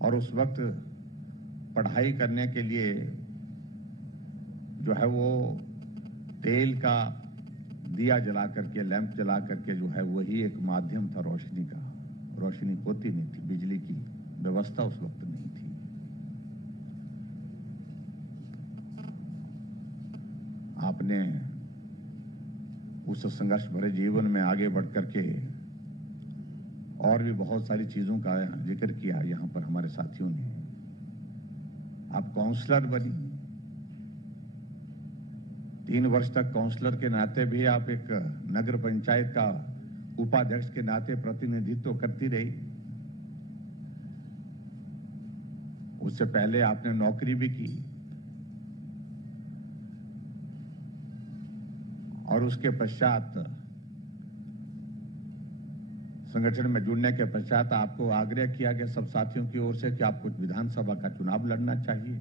और उस वक्त पढ़ाई करने के लिए जो है वो तेल का दिया जला करके, लैंप जला करके जो है वही एक माध्यम था रोशनी का। रोशनी होती नहीं थी, बिजली की व्यवस्था उस वक्त नहीं थी। आपने उस संघर्ष भरे जीवन में आगे बढ़ करके और भी बहुत सारी चीजों का जिक्र किया यहाँ पर हमारे साथियों ने। आप काउंसलर बनी, 3 वर्ष तक काउंसलर के नाते भी आप एक नगर पंचायत का उपाध्यक्ष के नाते प्रतिनिधित्व करती रही। उससे पहले आपने नौकरी भी की और उसके पश्चात संगठन में जुड़ने के पश्चात आपको आग्रह किया गया सब साथियों की ओर से कि आपको विधानसभा का चुनाव लड़ना चाहिए।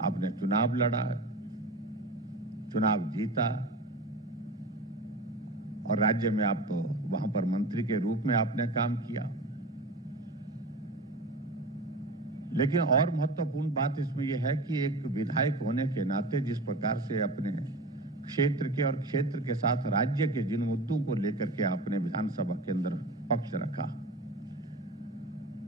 आपने चुनाव लड़ा, चुनाव जीता और राज्य में आप वहां पर मंत्री के रूप में आपने काम किया। लेकिन और महत्वपूर्ण बात इसमें यह है कि एक विधायक होने के नाते जिस प्रकार से अपने क्षेत्र के और क्षेत्र के साथ राज्य के जिन मुद्दों को लेकर के आपने विधानसभा के अंदर पक्ष रखा,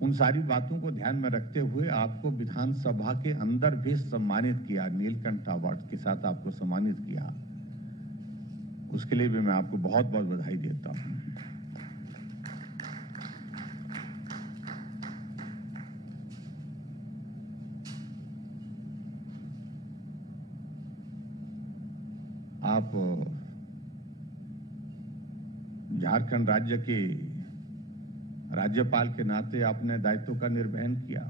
उन सारी बातों को ध्यान में रखते हुए आपको विधानसभा के अंदर भी सम्मानित किया, नीलकंठ अवार्ड के साथ आपको सम्मानित किया। उसके लिए भी मैं आपको बहुत बहुत बधाई देता हूं। आप झारखंड राज्य के राज्यपाल के नाते आपने दायित्व का निर्वहन किया।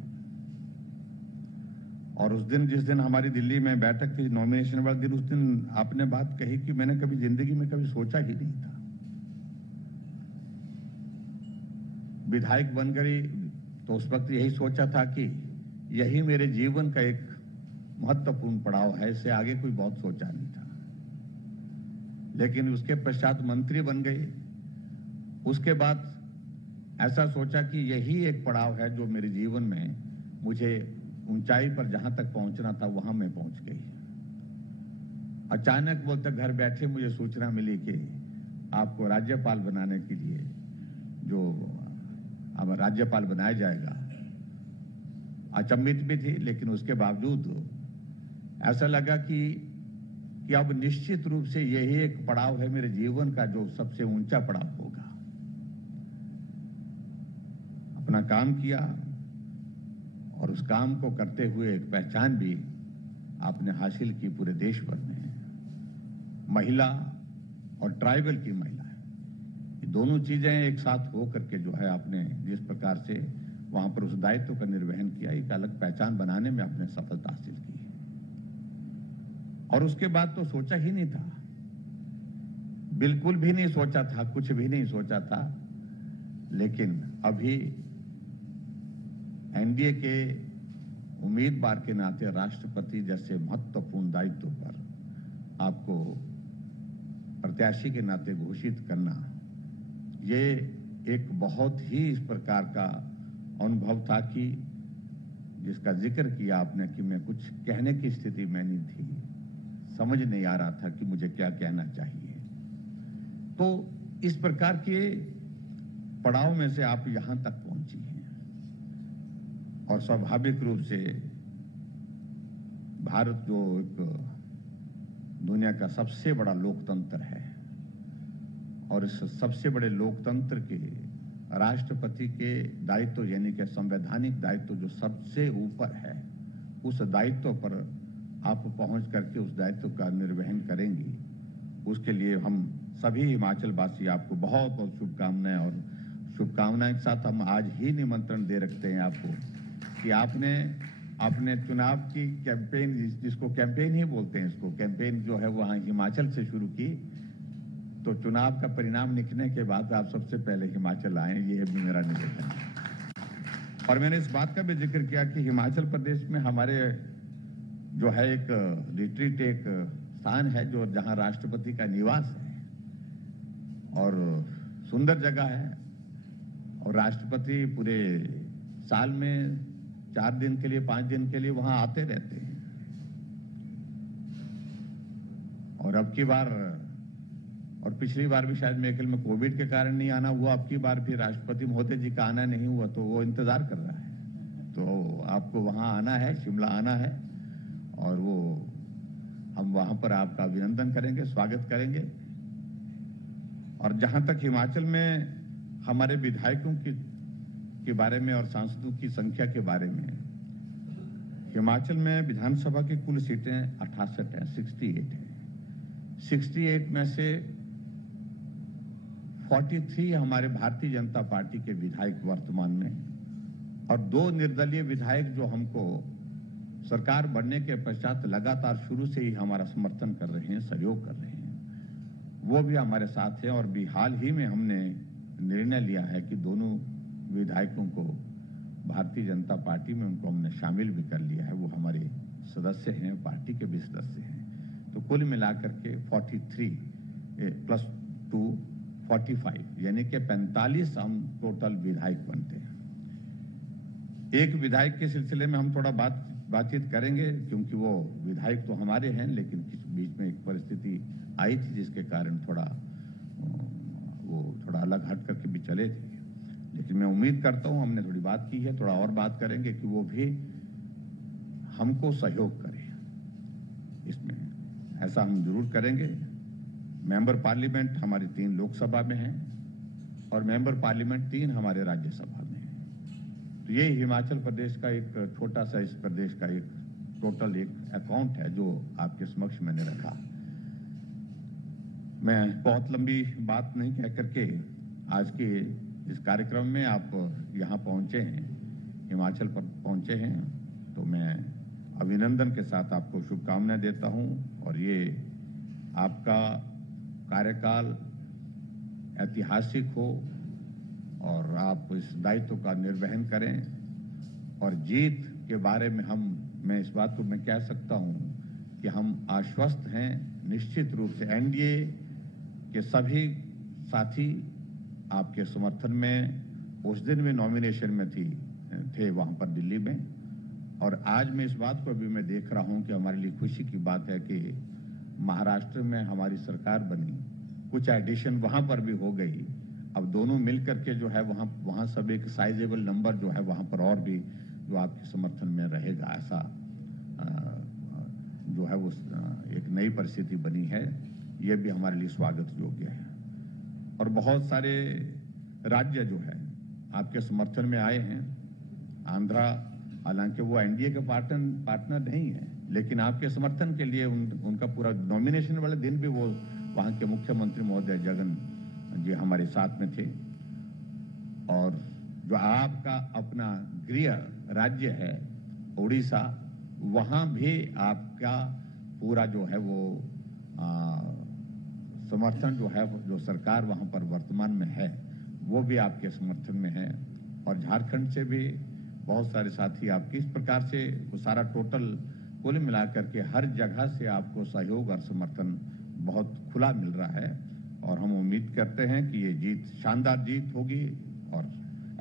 और उस दिन, जिस दिन हमारी दिल्ली में बैठक थी, नॉमिनेशन वाले दिन, उस दिन आपने बात कही कि मैंने कभी जिंदगी में कभी सोचा ही नहीं था। विधायक बन गई तो उस वक्त यही सोचा था कि यही मेरे जीवन का एक महत्वपूर्ण पड़ाव है, इससे आगे कोई बहुत सोचा नहीं था। लेकिन उसके पश्चात मंत्री बन गए। उसके बाद ऐसा सोचा कि यही एक पड़ाव है जो मेरे जीवन में मुझे ऊंचाई पर जहां तक पहुंचना था वहां मैं पहुंच गई। अचानक बोलते घर बैठे मुझे सूचना मिली कि आपको राज्यपाल बनाने के लिए जो अब राज्यपाल बनाया जाएगा। अचंभित भी थी, लेकिन उसके बावजूद ऐसा लगा कि अब निश्चित रूप से यही एक पड़ाव है मेरे जीवन का जो सबसे ऊंचा पड़ाव होगा। अपना काम किया और उस काम को करते हुए एक पहचान भी आपने हासिल की पूरे देश भर में। महिला और ट्राइबल की महिला, ये दोनों चीजें एक साथ हो करके जो है आपने जिस प्रकार से वहां पर उस दायित्व का निर्वहन किया, एक अलग पहचान बनाने में आपने सफलता हासिल की। और उसके बाद तो सोचा ही नहीं था, बिल्कुल भी नहीं सोचा था, कुछ भी नहीं सोचा था। लेकिन अभी एनडीए के उम्मीदवार के नाते राष्ट्रपति जैसे महत्वपूर्ण दायित्व पर आपको प्रत्याशी के नाते घोषित करना, ये एक बहुत ही इस प्रकार का अनुभव था कि जिसका जिक्र किया आपने कि मैं कुछ कहने की स्थिति में नहीं थी, समझ नहीं आ रहा था कि मुझे क्या कहना चाहिए। तो इस प्रकार के पड़ाव में से आप यहां तक पहुंची हैं और स्वाभाविक रूप से भारत जो एक दुनिया का सबसे बड़ा लोकतंत्र है और इस सबसे बड़े लोकतंत्र के राष्ट्रपति के दायित्व यानी कि संवैधानिक दायित्व जो सबसे ऊपर है, उस दायित्व पर आप पहुंच करके उस दायित्व का निर्वहन करेंगी। उसके लिए हम सभी हिमाचल वासी आपको बहुत बहुत शुभकामनाएं, और शुभकामनाएं के साथ हम आज ही निमंत्रण दे रखते हैं आपको कि आपने अपने चुनाव की कैंपेन, जिसको कैंपेन ही बोलते हैं, इसको कैंपेन जो है वहां हिमाचल से शुरू की। तो चुनाव का परिणाम निकलने के बाद आप सबसे पहले हिमाचल आए, ये भी मेरा निवेदन है। और मैंने इस बात का भी जिक्र किया कि हिमाचल प्रदेश में हमारे जो है एक रिट्रीट, एक स्थान है जो जहां राष्ट्रपति का निवास है और सुंदर जगह है। और राष्ट्रपति पूरे साल में 4 दिन के लिए, 5 दिन के लिए वहां आते रहते हैं। और अब की बार और पिछली बार भी शायद मेरे ख्याल में कोविड के कारण नहीं आना हुआ, अब की बार भी राष्ट्रपति महोदय जी का आना नहीं हुआ, तो वो इंतजार कर रहा है। तो आपको वहां आना है, शिमला आना है, और वो हम वहां पर आपका अभिनंदन करेंगे, स्वागत करेंगे। और जहां तक हिमाचल में हमारे विधायकों के बारे में और सांसदों की संख्या के बारे में, हिमाचल में विधानसभा की कुल सीटें 68 हैं, 68 है। 68 में से 43 हमारे भारतीय जनता पार्टी के विधायक वर्तमान में, और 2 निर्दलीय विधायक जो हमको सरकार बनने के पश्चात लगातार शुरू से ही हमारा समर्थन कर रहे हैं, सहयोग कर रहे हैं, वो भी हमारे साथ हैं। और भी हाल ही में हमने निर्णय लिया है कि दोनों विधायकों को भारतीय जनता पार्टी में उनको हमने शामिल भी कर लिया है, वो हमारे सदस्य हैं, पार्टी के भी सदस्य हैं। तो कुल मिलाकर के 43 + 2 45 यानी कि 45 हम टोटल विधायक बनते हैं। एक विधायक के सिलसिले में हम थोड़ा बातचीत करेंगे, क्योंकि वो विधायक तो हमारे हैं, लेकिन बीच में एक परिस्थिति आई थी जिसके कारण वो थोड़ा अलग हट करके भी चले थे। लेकिन मैं उम्मीद करता हूं, हमने थोड़ी बात की है, थोड़ा और बात करेंगे कि वो भी हमको सहयोग करें इसमें, ऐसा हम जरूर करेंगे। मेंबर पार्लियामेंट हमारी 3 लोकसभा में हैं और मेंबर पार्लियामेंट 3 हमारे राज्यसभा में हैं। तो ये हिमाचल प्रदेश का एक छोटा सा, इस प्रदेश का एक टोटल एक अकाउंट है जो आपके समक्ष मैंने रखा। मैं बहुत लंबी बात नहीं कह करके आज के इस कार्यक्रम में आप यहाँ पहुँचे हैं, हिमाचल पर पहुँचे हैं, तो मैं अभिनंदन के साथ आपको शुभकामनाएं देता हूँ। और ये आपका कार्यकाल ऐतिहासिक हो और आप इस दायित्व का निर्वहन करें। और जीत के बारे में मैं इस बात को मैं कह सकता हूँ कि हम आश्वस्त हैं। निश्चित रूप से एनडीए के सभी साथी आपके समर्थन में उस दिन में नॉमिनेशन में थे वहां पर दिल्ली में। और आज मैं इस बात को भी मैं देख रहा हूं कि हमारे लिए खुशी की बात है कि महाराष्ट्र में हमारी सरकार बनी, कुछ एडिशन वहां पर भी हो गई। अब दोनों मिलकर के जो है वहां सब एक साइजेबल नंबर जो है वहां पर और भी जो आपके समर्थन में रहेगा, ऐसा जो है वो एक नई परिस्थिति बनी है। ये भी हमारे लिए स्वागत योग्य है। और बहुत सारे राज्य जो है आपके समर्थन में आए हैं। आंध्रा, हालांकि वो एनडीए के पार्टनर नहीं है, लेकिन आपके समर्थन के लिए उनका पूरा नॉमिनेशन वाले दिन भी वो वहां के मुख्यमंत्री महोदय जगन जी हमारे साथ में थे। और जो आपका अपना गृह राज्य है उड़ीसा, वहां भी आपका पूरा जो है वो समर्थन जो है, जो सरकार वहां पर वर्तमान में है, वो भी आपके समर्थन में है। और झारखंड से भी बहुत सारे साथी आपके इस प्रकार से वो सारा टोटल कुल मिलाकर के हर जगह से आपको सहयोग और समर्थन बहुत खुला मिल रहा है। और हम उम्मीद करते हैं कि ये जीत शानदार जीत होगी और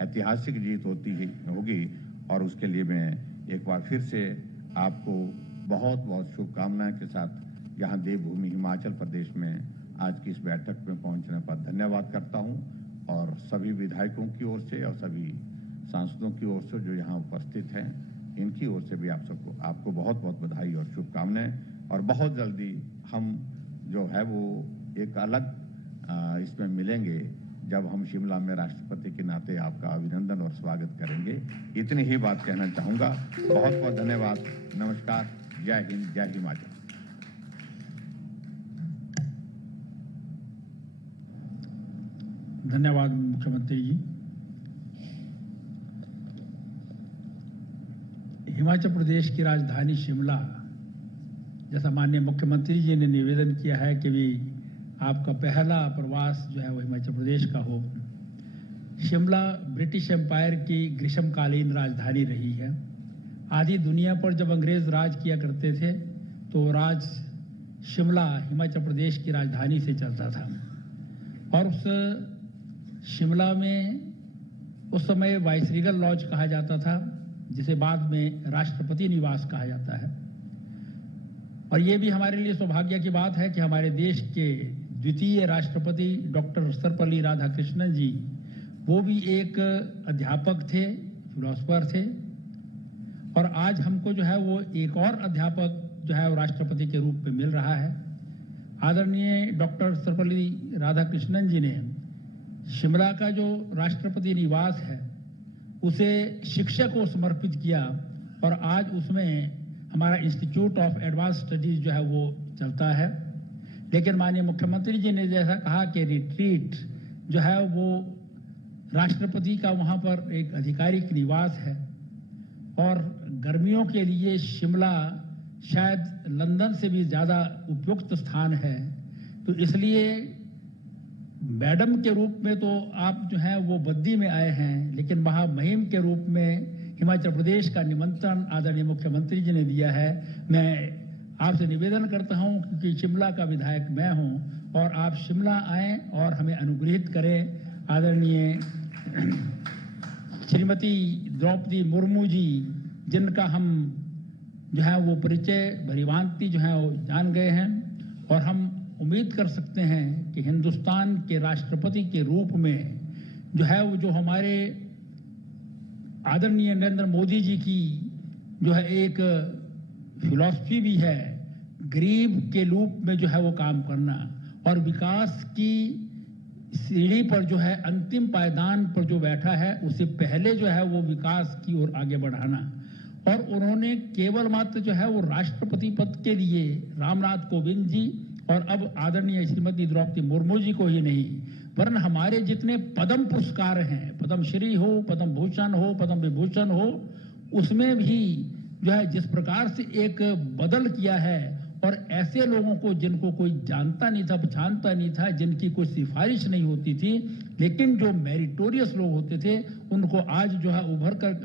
ऐतिहासिक जीत होगी। और उसके लिए मैं एक बार फिर से आपको बहुत बहुत शुभकामनाएं के साथ यहाँ देवभूमि हिमाचल प्रदेश में आज की इस बैठक में पहुंचने पर धन्यवाद करता हूं। और सभी विधायकों की ओर से और सभी सांसदों की ओर से जो यहाँ उपस्थित हैं, इनकी ओर से भी आपको बहुत बहुत बधाई और शुभकामनाएं। और बहुत जल्दी हम जो है वो एक अलग इसमें मिलेंगे जब हम शिमला में राष्ट्रपति के नाते आपका अभिनंदन और स्वागत करेंगे। इतनी ही बात कहना चाहूंगा। बहुत बहुत धन्यवाद। नमस्कार। जय हिंद, जय हिमाचल। धन्यवाद मुख्यमंत्री जी। हिमाचल प्रदेश की राजधानी शिमला, जैसा माननीय मुख्यमंत्री जी ने निवेदन किया है कि भी आपका पहला प्रवास जो है वो हिमाचल प्रदेश का हो। शिमला ब्रिटिश एम्पायर की ग्रीष्मकालीन राजधानी रही है। आधी दुनिया पर जब अंग्रेज राज किया करते थे तो राज शिमला हिमाचल प्रदेश की राजधानी से चलता था। और उस शिमला में उस समय वाइसरीगल लॉज कहा जाता था, जिसे बाद में राष्ट्रपति निवास कहा जाता है। और ये भी हमारे लिए सौभाग्य की बात है कि हमारे देश के द्वितीय राष्ट्रपति डॉक्टर सर्वपल्ली राधाकृष्णन जी, वो भी एक अध्यापक थे, फिलोसफर थे। और आज हमको जो है वो एक और अध्यापक जो है वो राष्ट्रपति के रूप में मिल रहा है। आदरणीय डॉक्टर सर्वपल्ली राधाकृष्णन जी ने शिमला का जो राष्ट्रपति निवास है उसे शिक्षा को समर्पित किया। और आज उसमें हमारा इंस्टीट्यूट ऑफ एडवांस स्टडीज जो है वो चलता है। लेकिन माननीय मुख्यमंत्री जी ने जैसा कहा कि रिट्रीट जो है वो राष्ट्रपति का वहाँ पर एक आधिकारिक निवास है। और गर्मियों के लिए शिमला शायद लंदन से भी ज़्यादा उपयुक्त स्थान है। तो इसलिए मैडम के रूप में तो आप जो हैं वो बद्दी में आए हैं, लेकिन महामहिम के रूप में हिमाचल प्रदेश का निमंत्रण आदरणीय मुख्यमंत्री जी ने दिया है। मैं आपसे निवेदन करता हूं, क्योंकि शिमला का विधायक मैं हूं, और आप शिमला आएं और हमें अनुग्रहित करें। आदरणीय श्रीमती द्रौपदी मुर्मू जी, जिनका हम जो है वो परिचय भलीभांति जो है वो जान गए हैं, और हम उम्मीद कर सकते हैं कि हिंदुस्तान के राष्ट्रपति के रूप में जो है वो जो हमारे आदरणीय नरेंद्र मोदी जी की जो है एक फिलॉसफी भी है, गरीब के रूप में जो है वो काम करना और विकास की सीढ़ी पर जो है अंतिम पायदान पर जो बैठा है उससे पहले जो है वो विकास की ओर आगे बढ़ाना। और उन्होंने केवल मात्र जो है वो राष्ट्रपति पद के लिए रामनाथ कोविंद जी और अब आदरणीय श्रीमती द्रौपदी मुर्मू जी को ही नहीं, वरन हमारे जितने पद्म पुरस्कार हैं, पद्म श्री हो, पद्म भूषण हो, पद्म विभूषण हो, उसमें भी जो है जिस प्रकार से एक बदल किया है और ऐसे लोगों को जिनको कोई जानता नहीं था, पहचानता नहीं था, जिनकी कोई सिफारिश नहीं होती थी, लेकिन जो मेरिटोरियस लोग होते थे, उनको आज जो है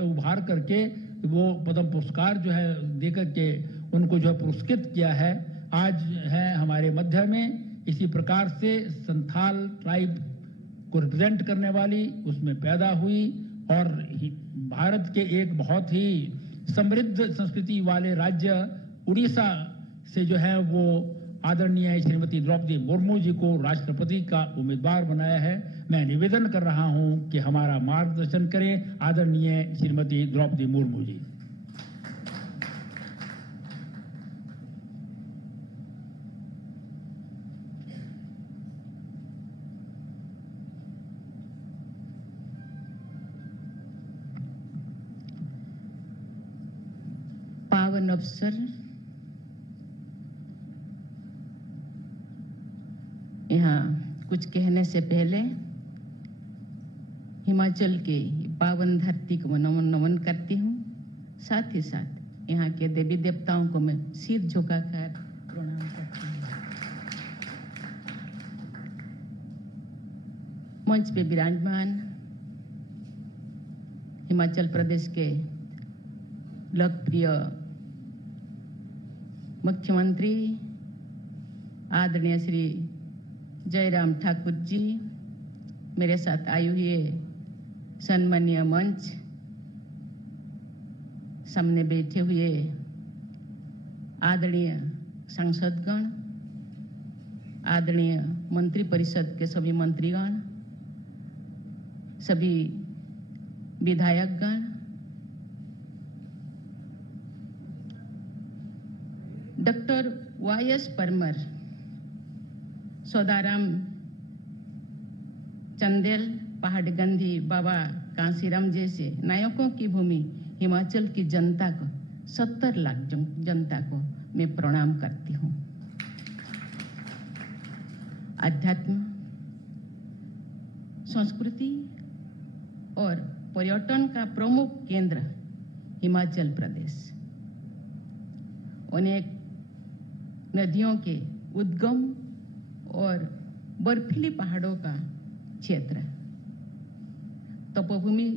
उभार करके वो पद्म पुरस्कार जो है देकर के उनको जो है पुरस्कृत किया है। आज है हमारे मध्य में इसी प्रकार से संथाल ट्राइब को रिप्रेजेंट करने वाली उसमें पैदा हुई और भारत के एक बहुत ही समृद्ध संस्कृति वाले राज्य उड़ीसा से जो है वो आदरणीय श्रीमती द्रौपदी मुर्मू जी को राष्ट्रपति का उम्मीदवार बनाया है। मैं निवेदन कर रहा हूं कि हमारा मार्गदर्शन करें आदरणीय श्रीमती द्रौपदी मुर्मू जी। पावन अवसर, यहाँ कुछ कहने से पहले हिमाचल के पावन धरती को नमन करती हूँ। साथ ही साथ यहाँ के देवी देवताओं को मैं सिर झुकाकर प्रणाम करती हूँ। मंच पे विराजमान हिमाचल प्रदेश के लोकप्रिय मुख्यमंत्री आदरणीय श्री जयराम ठाकुर जी, मेरे साथ आए हुए सम्मानीय मंच, सामने बैठे हुए आदरणीय सांसदगण, आदरणीय मंत्री परिषद के सभी मंत्रीगण, सभी विधायकगण, डॉक्टर वाई.एस. परमार, सौदाराम चंदेल, पहाड़ गांधी, बाबा कांसीराम जैसे नायकों की भूमि हिमाचल की जनता को, 70 लाख जनता को मैं प्रणाम करती हूँ। अध्यात्म, संस्कृति और पर्यटन का प्रमुख केंद्र हिमाचल प्रदेश, अनेक नदियों के उद्गम और बर्फीली पहाड़ों का क्षेत्र, तपोभूमि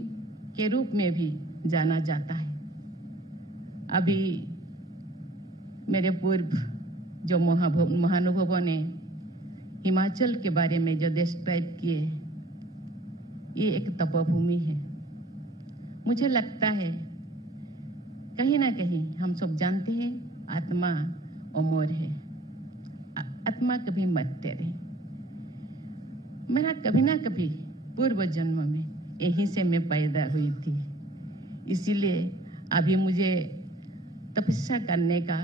के रूप में भी जाना जाता है। अभी मेरे पूर्व जो महानुभावों ने हिमाचल के बारे में जो डिस्क्राइब किए, ये एक तपोभूमि है। मुझे लगता है कहीं ना कहीं हम सब जानते हैं आत्मा अमर है, आत्मा कभी मरते रहे। मेरा कभी ना कभी पूर्व जन्म में यहीं से मैं पैदा हुई थी, इसीलिए अभी मुझे तपस्या करने का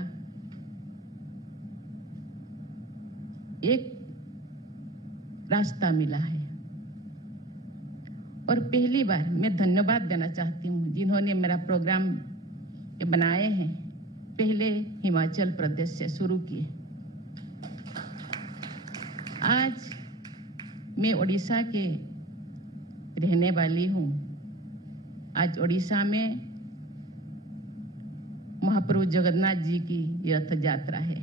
एक रास्ता मिला है। और पहली बार मैं धन्यवाद देना चाहती हूँ जिन्होंने मेरा प्रोग्राम बनाए हैं, पहले हिमाचल प्रदेश से शुरू किए। आज मैं उड़ीसा के रहने वाली हूँ। आज उड़ीसा में महाप्रभु जगन्नाथ जी की रथ यात्रा है।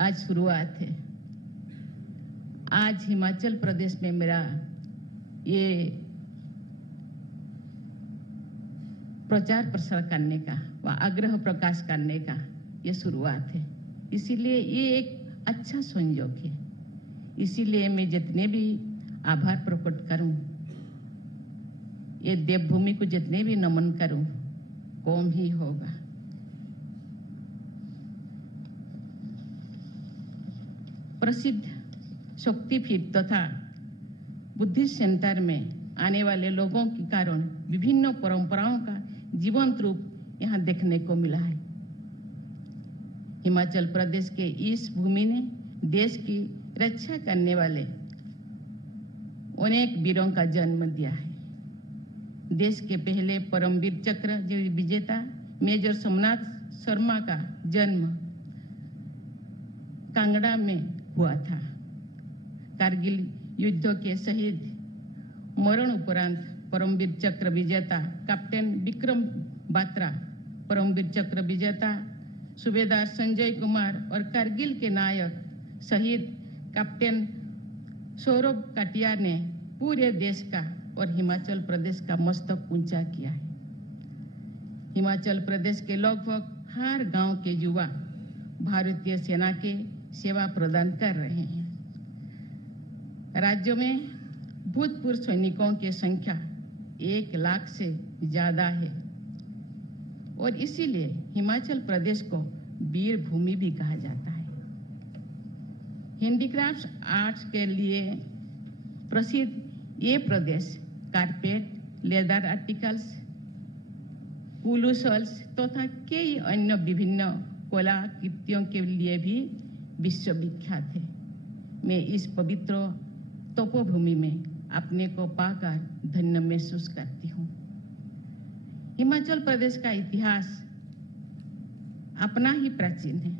आज शुरुआत है। आज हिमाचल प्रदेश में मेरा ये प्रचार प्रसार करने का व आग्रह प्रकाश करने का ये शुरुआत है। इसीलिए ये एक अच्छा संयोग है। इसीलिए मैं जितने भी आभार प्रकट करूं, ये देवभूमि को जितने भी नमन करूं, कम ही होगा। प्रसिद्ध शक्तिपीठ तथा बुद्धिस्ट सेंटर में आने वाले लोगों के कारण विभिन्न परंपराओं का जीवंत रूप यहाँ देखने को मिला है। हिमाचल प्रदेश के इस भूमि ने देश की रक्षा करने वाले अनेक वीरों का जन्म दिया है। देश के पहले परमवीर चक्र विजेता मेजर सोमनाथ शर्मा का जन्म कांगड़ा में हुआ था। कारगिल युद्ध के शहीद मरण उपरांत परमवीर चक्र विजेता कैप्टन विक्रम बात्रा, परमवीर चक्र विजेता सूबेदार संजय कुमार और कारगिल के नायक शहीद कैप्टन सौरभ काटिया ने पूरे देश का और हिमाचल प्रदेश का मस्तक ऊंचा किया है। हिमाचल प्रदेश के लगभग हर गांव के युवा भारतीय सेना के सेवा प्रदान कर रहे हैं। राज्य में भूतपूर्व सैनिकों की संख्या 1 लाख से ज्यादा है और इसीलिए हिमाचल प्रदेश को वीर भूमि भी कहा जाता है। हैंडीक्राफ्ट्स आर्ट्स के लिए प्रसिद्ध ये प्रदेश carpet, leather articles, Kullu shawls तथा कई अन्य विभिन्न कलाकृतियों के लिए भी विश्वविख्यात है। मैं इस पवित्र तपोभूमि में अपने को पाकर धन्य महसूस करती हूँ। हिमाचल प्रदेश का इतिहास अपना ही प्राचीन है,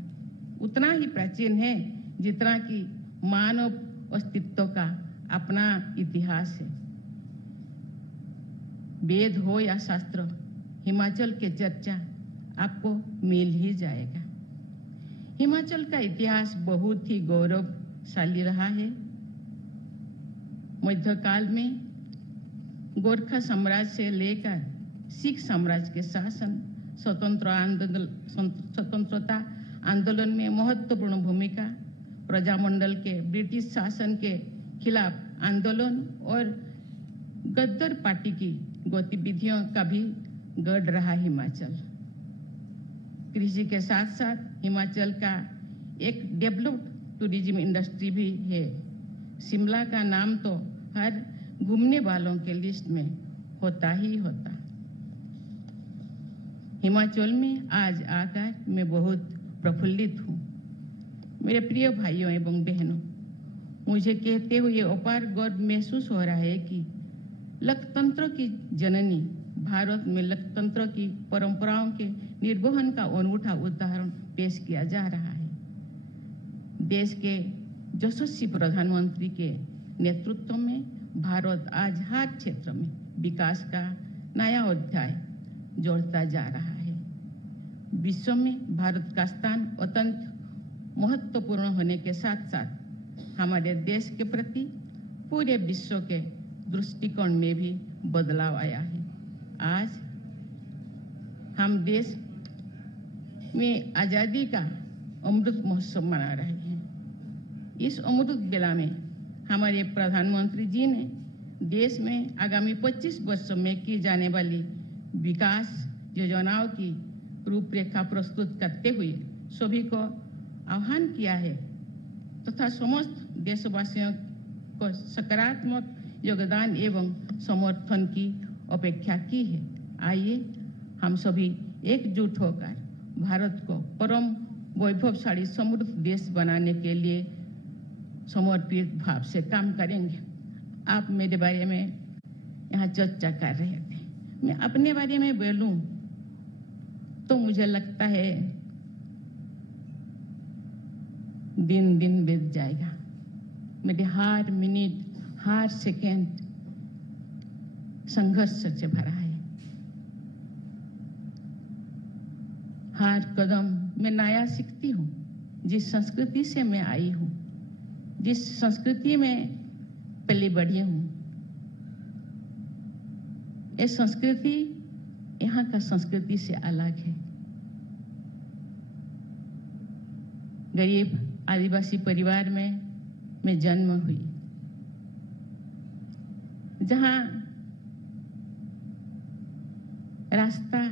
उतना ही प्राचीन है जितना कि मानव अस्तित्व का अपना इतिहास है। वेद हो या शास्त्र, हिमाचल के चर्चा आपको मिल ही जाएगा। हिमाचल का इतिहास बहुत ही गौरवशाली रहा है। मध्यकाल में गोरखा साम्राज्य से लेकर सिख साम्राज्य के शासन, स्वतंत्रता आंदोलन में महत्वपूर्ण भूमिका, प्रजामंडल के ब्रिटिश शासन के खिलाफ आंदोलन और गद्दर पार्टी की गतिविधियों का भी गढ़ रहा हिमाचल। कृषि के साथ साथ हिमाचल का एक डेवलप्ड टूरिज्म इंडस्ट्री भी है। शिमला का नाम तो हर घूमने वालों के लिस्ट में होता ही होता। हिमाचल में आज आकर मैं बहुत प्रफुल्लित हूँ। मेरे प्रिय भाइयों एवं बहनों, मुझे कहते हुए अपार गर्व महसूस हो रहा है कि लोकतंत्र की जननी भारत में लोकतंत्र की परंपराओं के निर्वहन का अनूठा उदाहरण पेश किया जा रहा है। देश के यशस्वी प्रधानमंत्री के नेतृत्व में भारत आज हर क्षेत्र में विकास का नया अध्याय जोड़ता जा रहा है। विश्व में भारत का स्थान अत्यंत महत्वपूर्ण होने के साथ साथ हमारे देश के प्रति पूरे विश्व के दृष्टिकोण में भी बदलाव आया है। आज हम देश में आजादी का अमृत महोत्सव मना रहे हैं। इस अमृत बेला में हमारे प्रधानमंत्री जी ने देश में आगामी 25 वर्षों में की जाने वाली विकास योजनाओं की रूपरेखा प्रस्तुत करते हुए सभी को आह्वान किया है तथा समस्त देशवासियों को सकारात्मक योगदान एवं समर्थन की अपेक्षा की है। आइए हम सभी एकजुट होकर भारत को परम वैभवशाली समृद्ध देश बनाने के लिए समर्पित भाव से काम करेंगे। आप मेरे बारे में यहाँ चर्चा कर रहे थे, मैं अपने बारे में बोलूं तो मुझे लगता है दिन दिन बीत जाएगा। मेरे हर मिनट हर सेकेंड संघर्ष से भरा है। हर कदम मैं नया सीखती हूँ। जिस संस्कृति से मैं आई हूँ, जिस संस्कृति में पली बढ़ी हूँ, ये संस्कृति यहाँ का संस्कृति से अलग है। गरीब आदिवासी परिवार में मैं जन्म हुई, जहाँ रास्ता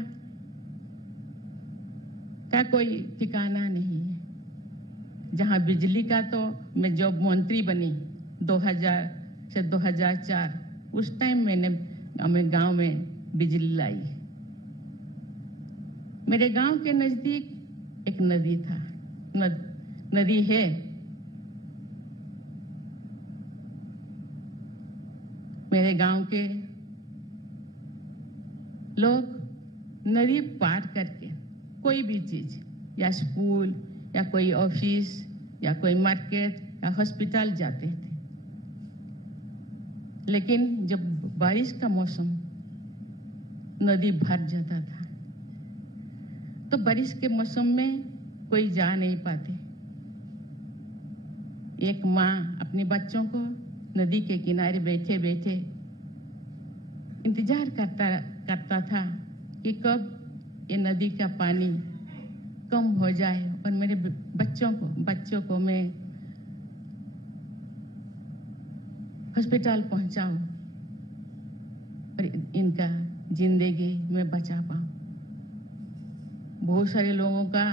का कोई ठिकाना नहीं है, जहाँ बिजली का तो मैं जब मंत्री बनी 2000 से 2004, उस टाइम मैंने हमें गांव में बिजली लाई। मेरे गांव के नजदीक एक नदी था, नदी है। मेरे गांव के लोग नदी पार करके कोई भी चीज या स्कूल या कोई ऑफिस या कोई मार्केट या हॉस्पिटल जाते थे। लेकिन जब बारिश का मौसम, नदी भर जाता था, तो बारिश के मौसम में कोई जा नहीं पाते। एक माँ अपने बच्चों को नदी के किनारे बैठे बैठे इंतजार करता था कि कब ये नदी का पानी कम हो जाए और मेरे बच्चों को मैं हॉस्पिटल पहुंचाऊं और इनका जिंदगी में बचा पाऊं। बहुत सारे लोगों का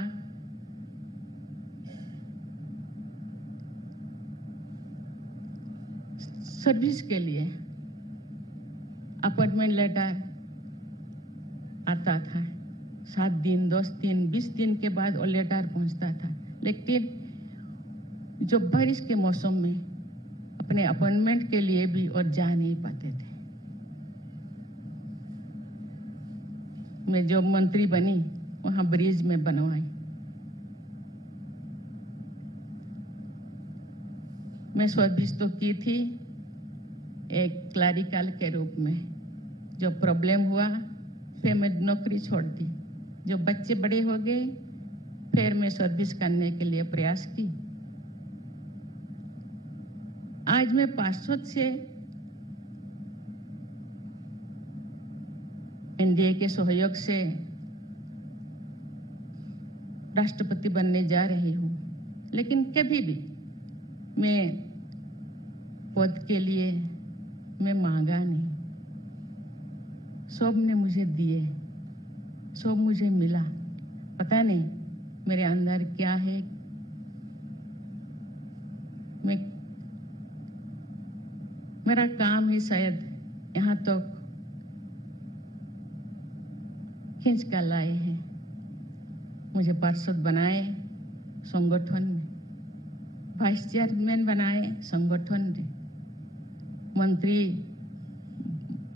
सर्विस के लिए अपॉइंटमेंट लेटर आता था। 7 दिन, 10 दिन, 20 दिन के बाद वो लेटर पहुंचता था। लेकिन जो बारिश के मौसम में अपने अपॉइंटमेंट के लिए भी और जा नहीं पाते थे। मैं जब मंत्री बनी वहां ब्रिज में बनवाई। मैं सर्विस तो की थी एक क्लरिकल के रूप में। जो प्रॉब्लम हुआ फिर मैं नौकरी छोड़ दी। जो बच्चे बड़े हो गए फिर मैं सर्विस करने के लिए प्रयास की। आज मैं पार्षद से एनडीए के सहयोग से राष्ट्रपति बनने जा रही हूं। लेकिन कभी भी मैं पद के लिए मैं मांगा नहीं। सब ने मुझे दिए, सब मुझे मिला। पता नहीं मेरे अंदर क्या है। मेरा काम ही शायद यहाँ तक खींच कर लाए हैं। मुझे पार्षद बनाए संगठन में, वाइस चेयरमैन बनाए संगठन में, मंत्री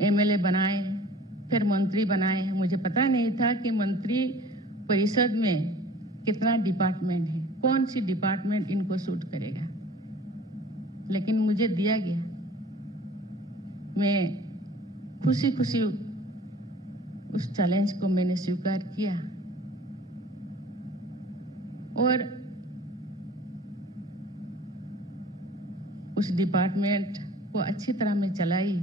एमएलए बनाए, फिर मंत्री बनाए। मुझे पता नहीं था कि मंत्री परिषद में कितना डिपार्टमेंट है, कौन सी डिपार्टमेंट इनको सूट करेगा। लेकिन मुझे दिया गया। मैं खुशी खुशी उस चैलेंज को मैंने स्वीकार किया और उस डिपार्टमेंट को अच्छी तरह में चलाई।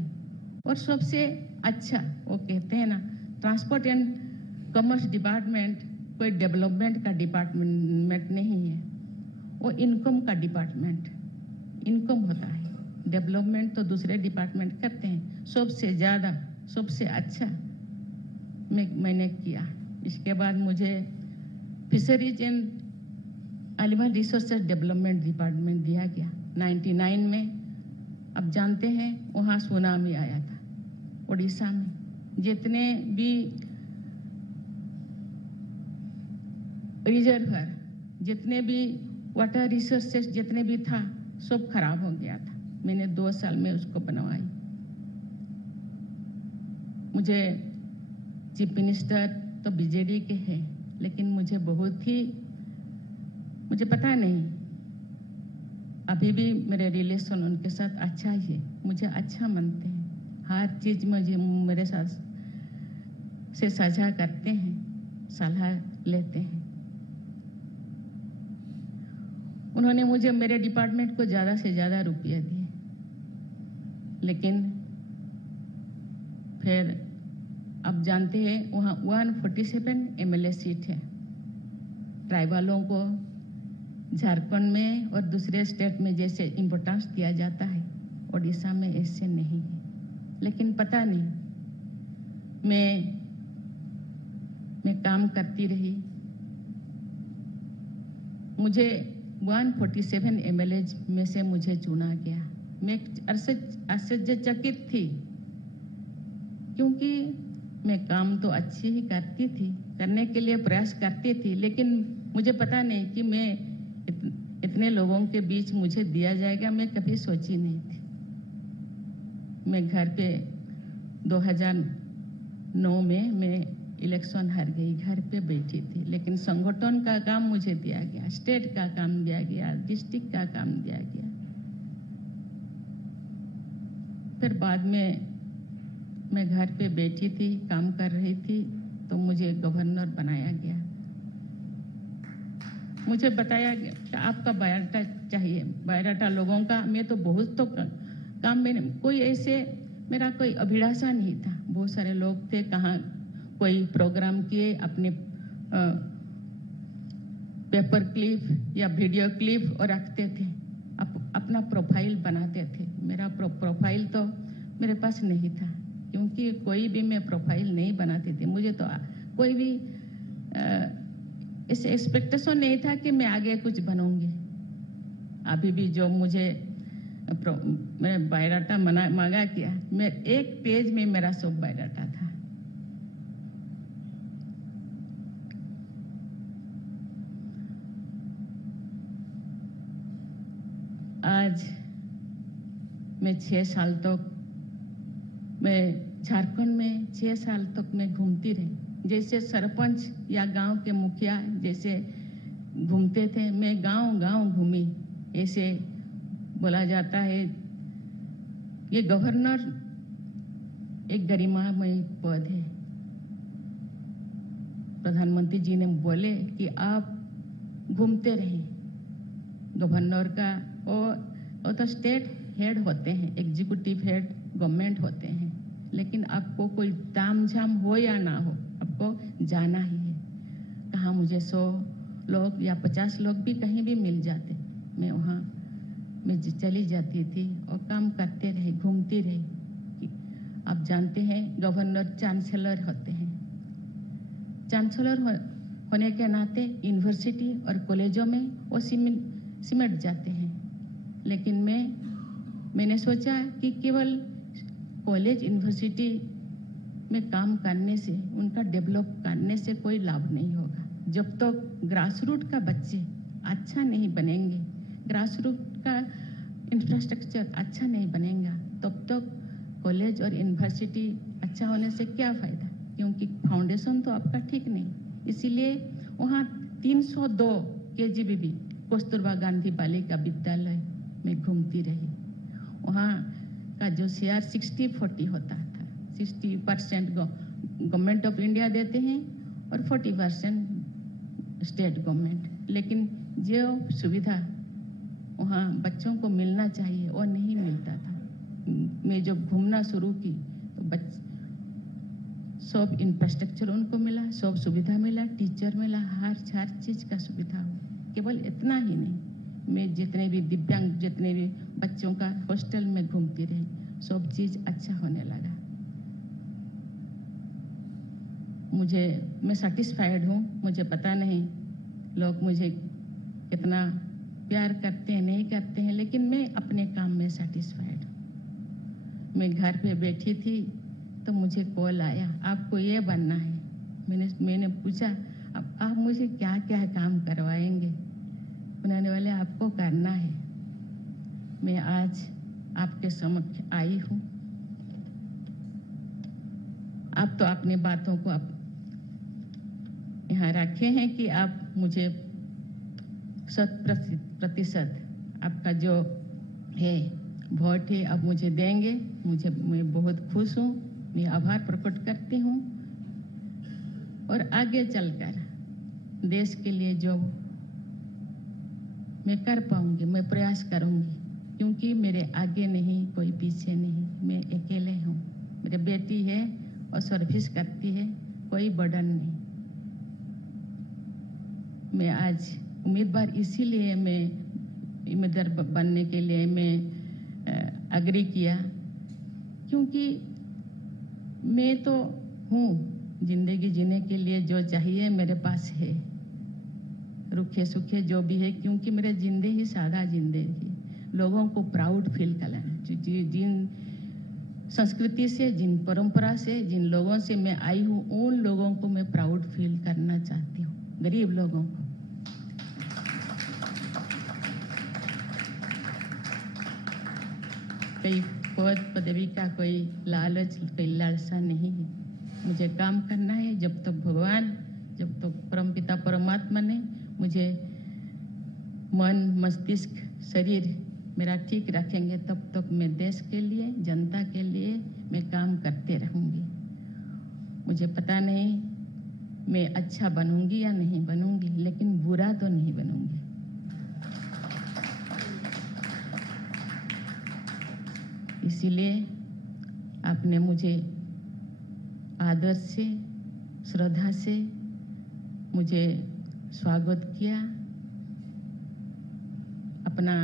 और सबसे अच्छा, वो कहते हैं ना, ट्रांसपोर्ट एंड कॉमर्स डिपार्टमेंट कोई डेवलपमेंट का डिपार्टमेंट नहीं है, वो इनकम का डिपार्टमेंट। इनकम होता है, डेवलपमेंट तो दूसरे डिपार्टमेंट करते हैं। सबसे ज़्यादा, सबसे अच्छा मैंने किया। इसके बाद मुझे fisheries and animal resources development department दिया गया 99 में। अब जानते हैं वहाँ सुनामी आया था उड़ीसा में। जितने भी रिजर्वर, जितने भी वाटर रिसोर्सेज जितने भी था, सब खराब हो गया था। मैंने 2 साल में उसको बनवाई। मुझे चीफ मिनिस्टर तो बीजेडी के हैं, लेकिन मुझे पता नहीं, अभी भी मेरे रिलेशन उनके साथ अच्छा ही है। मुझे अच्छा मानते हैं, हर चीज मुझे मेरे साथ से साझा करते हैं, सलाह लेते हैं। उन्होंने मुझे मेरे डिपार्टमेंट को ज़्यादा से ज़्यादा रुपया दिए। लेकिन फिर अब जानते हैं वहाँ 147 एमएलए सीट है। ट्राइबलों को झारखंड में और दूसरे स्टेट में जैसे इम्पोर्टेंस दिया जाता है, उड़ीसा में ऐसे नहीं है। लेकिन पता नहीं, मैं काम करती रही। मुझे 147 एमएलए में से मुझे चुना गया। मैं आश्चर्यचकित थी, क्योंकि मैं काम तो अच्छी ही करती थी, करने के लिए प्रयास करती थी। लेकिन मुझे पता नहीं कि मैं इतने लोगों के बीच मुझे दिया जाएगा, मैं कभी सोची नहीं थी। मैं घर पे 2009 में मैं इलेक्शन हार गई, घर पे बैठी थी, लेकिन संगठन का काम मुझे दिया गया, स्टेट का काम दिया गया, डिस्ट्रिक्ट का काम दिया गया। फिर बाद में मैं घर पे बैठी थी, काम कर रही थी, तो मुझे गवर्नर बनाया गया। मुझे बताया गया कि आपका बायोडाटा चाहिए, बायोडाटा लोगों का। मैं तो बहुत तो काम में कोई ऐसे मेरा कोई अभिलाषा नहीं था। बहुत सारे लोग थे, कहाँ कोई प्रोग्राम किए, अपने पेपर क्लिप या वीडियो क्लिप और रखते थे, अपना प्रोफाइल बनाते थे। मेरा प्रोफाइल तो मेरे पास नहीं था, क्योंकि कोई भी मैं प्रोफाइल नहीं बनाती थी। मुझे तो कोई भी ऐसे एक्सपेक्टेशन नहीं था कि मैं आगे कुछ बनूंगी। अभी भी जो मुझे मैंने बायोडाटा मांगा किया, मैं एक पेज में मेरा सब बायोडाटा था। आज मैं 6 साल तक मैं झारखंड में 6 साल तक मैं घूमती रही। जैसे सरपंच या गांव के मुखिया जैसे घूमते थे, मैं गांव घूमी। ऐसे बोला जाता है ये गवर्नर एक गरिमामय पद है। प्रधानमंत्री जी ने बोले कि आप घूमते रहिए। गवर्नर का और तो स्टेट हेड होते हैं, एग्जीक्यूटिव हेड गवर्नमेंट होते हैं, लेकिन आपको कोई तामझाम हो या ना हो, आपको जाना ही है। कहाँ मुझे 100 लोग या 50 लोग भी कहीं भी मिल जाते, मैं वहाँ मैं चली जाती थी और काम करते रही, घूमती रही। आप जानते हैं गवर्नर चांसलर होते हैं। चांसलर होने के नाते यूनिवर्सिटी और कॉलेजों में वो सिमट जाते हैं, लेकिन मैंने सोचा कि केवल कॉलेज यूनिवर्सिटी में काम करने से, उनका डेवलप करने से कोई लाभ नहीं होगा। जब तक तो ग्रास रूट का बच्चे अच्छा नहीं बनेंगे, ग्रास रूट का इंफ्रास्ट्रक्चर अच्छा नहीं बनेगा, तब तक कॉलेज और यूनिवर्सिटी अच्छा होने से क्या फायदा, क्योंकि फाउंडेशन तो आपका ठीक नहीं। इसीलिए वहाँ 302 KGBB कस्तूरबा गांधी बालिका विद्यालय में घूमती रही। वहाँ का जो शेयर 60-40 होता था, 60% गवर्नमेंट ऑफ इंडिया देते हैं और 40% स्टेट गवर्नमेंट। लेकिन जो सुविधा वहाँ बच्चों को मिलना चाहिए वो नहीं मिलता था। मैं जब घूमना शुरू की तो सब इंफ्रास्ट्रक्चर उनको मिला, सब सुविधा मिला, टीचर मिला, हर चीज का सुविधा हो। केवल इतना ही नहीं, मैं जितने भी दिव्यांग जितने भी बच्चों का हॉस्टल में घूमती रही, सब चीज अच्छा होने लगा। मैं सेटिस्फाइड हूँ। मुझे पता नहीं लोग मुझे कितना प्यार करते हैं नहीं करते हैं, लेकिन मैं अपने काम में सेटिस्फाइड हूँ। मैं घर पे बैठी थी तो मुझे कॉल आया, आपको ये बनना है। मैंने पूछा आप मुझे क्या क्या काम करवाएंगे? उन्होंने बोले आपको करना है। मैं आज आपके समक्ष आई हूँ। आप तो अपनी बातों को आप यहाँ रखे हैं कि आप मुझे 100% आपका जो है वोट है आप मुझे देंगे। मैं बहुत खुश हूँ, मैं आभार प्रकट करती हूँ। और आगे चलकर देश के लिए जो मैं कर पाऊंगी, मैं प्रयास करूंगी, क्योंकि मेरे आगे नहीं कोई पीछे नहीं, मैं अकेले हूँ। मेरी बेटी है और सर्विस करती है, कोई बर्डन नहीं। मैं आज उम्मीदवार इसीलिए मैं उम्मीदवार बनने के लिए मैं अग्री किया, क्योंकि मैं तो हूँ, जिंदगी जीने के लिए जो चाहिए मेरे पास है, रुखे सुखे जो भी है, क्योंकि मेरा जिंदगी सादा जिंदगी, लोगों को प्राउड फील कराना। जिन संस्कृति से, जिन परंपरा से, जिन लोगों से मैं आई हूँ, उन लोगों को मैं प्राउड फील करना चाहती हूँ, गरीब लोगों को। कोई पद पदवी का कोई लालच, कोई लालसा नहीं है। मुझे काम करना है। जब तक भगवान, जब तक परमपिता परमात्मा ने मुझे मन, मस्तिष्क, शरीर मेरा ठीक रखेंगे, तब तक मैं देश के लिए, जनता के लिए मैं काम करते रहूंगी। मुझे पता नहीं मैं अच्छा बनूंगी या नहीं बनूंगी, लेकिन बुरा तो नहीं बनूंगी। इसीलिए आपने मुझे आदर से, श्रद्धा से मुझे स्वागत किया, अपना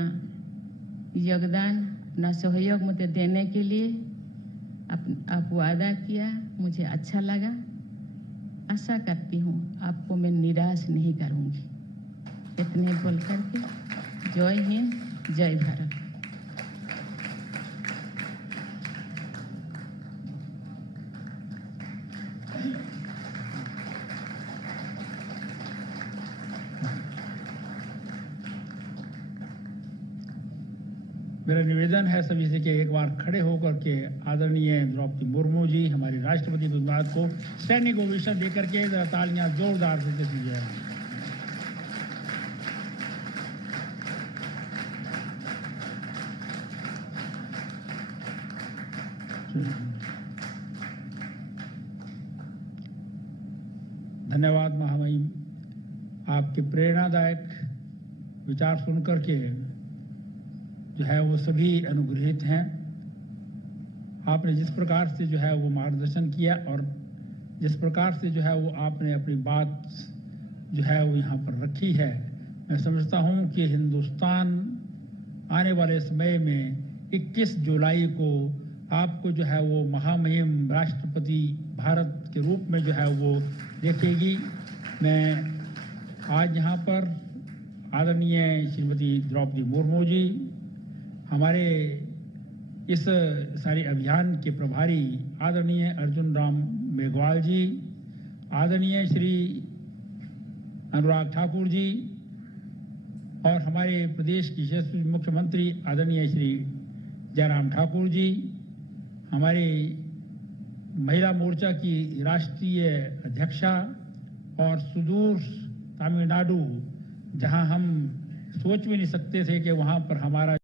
योगदान, अपना सहयोग मुझे देने के लिए आप वादा किया। मुझे अच्छा लगा। आशा करती हूँ आपको मैं निराश नहीं करूँगी। इतने बोल करके जय हिंद, जय भारत। मेरा निवेदन है सभी से कि एक बार खड़े होकर के आदरणीय द्रौपदी मुर्मू जी, हमारी राष्ट्रपति विराट को स्टैंडिंग ओवेशन देकर के तालियां जोरदार से दे दी जाए। धन्यवाद महामहिम, आपके प्रेरणादायक विचार सुनकर के जो है वो सभी अनुग्रहित हैं। आपने जिस प्रकार से जो है वो मार्गदर्शन किया और जिस प्रकार से जो है वो आपने अपनी बात जो है वो यहाँ पर रखी है, मैं समझता हूँ कि हिंदुस्तान आने वाले समय में 21 जुलाई को आपको जो है वो महामहिम राष्ट्रपति भारत के रूप में जो है वो देखेगी। मैं आज यहाँ पर आदरणीय श्रीमती द्रौपदी मुर्मू जी, हमारे इस सारे अभियान के प्रभारी आदरणीय अर्जुन राम मेघवाल जी, आदरणीय श्री अनुराग ठाकुर जी और हमारे प्रदेश की यशस्वी मुख्यमंत्री आदरणीय श्री जयराम ठाकुर जी, हमारे महिला मोर्चा की राष्ट्रीय अध्यक्षा और सुदूर तमिलनाडु, जहां हम सोच भी नहीं सकते थे कि वहां पर हमारा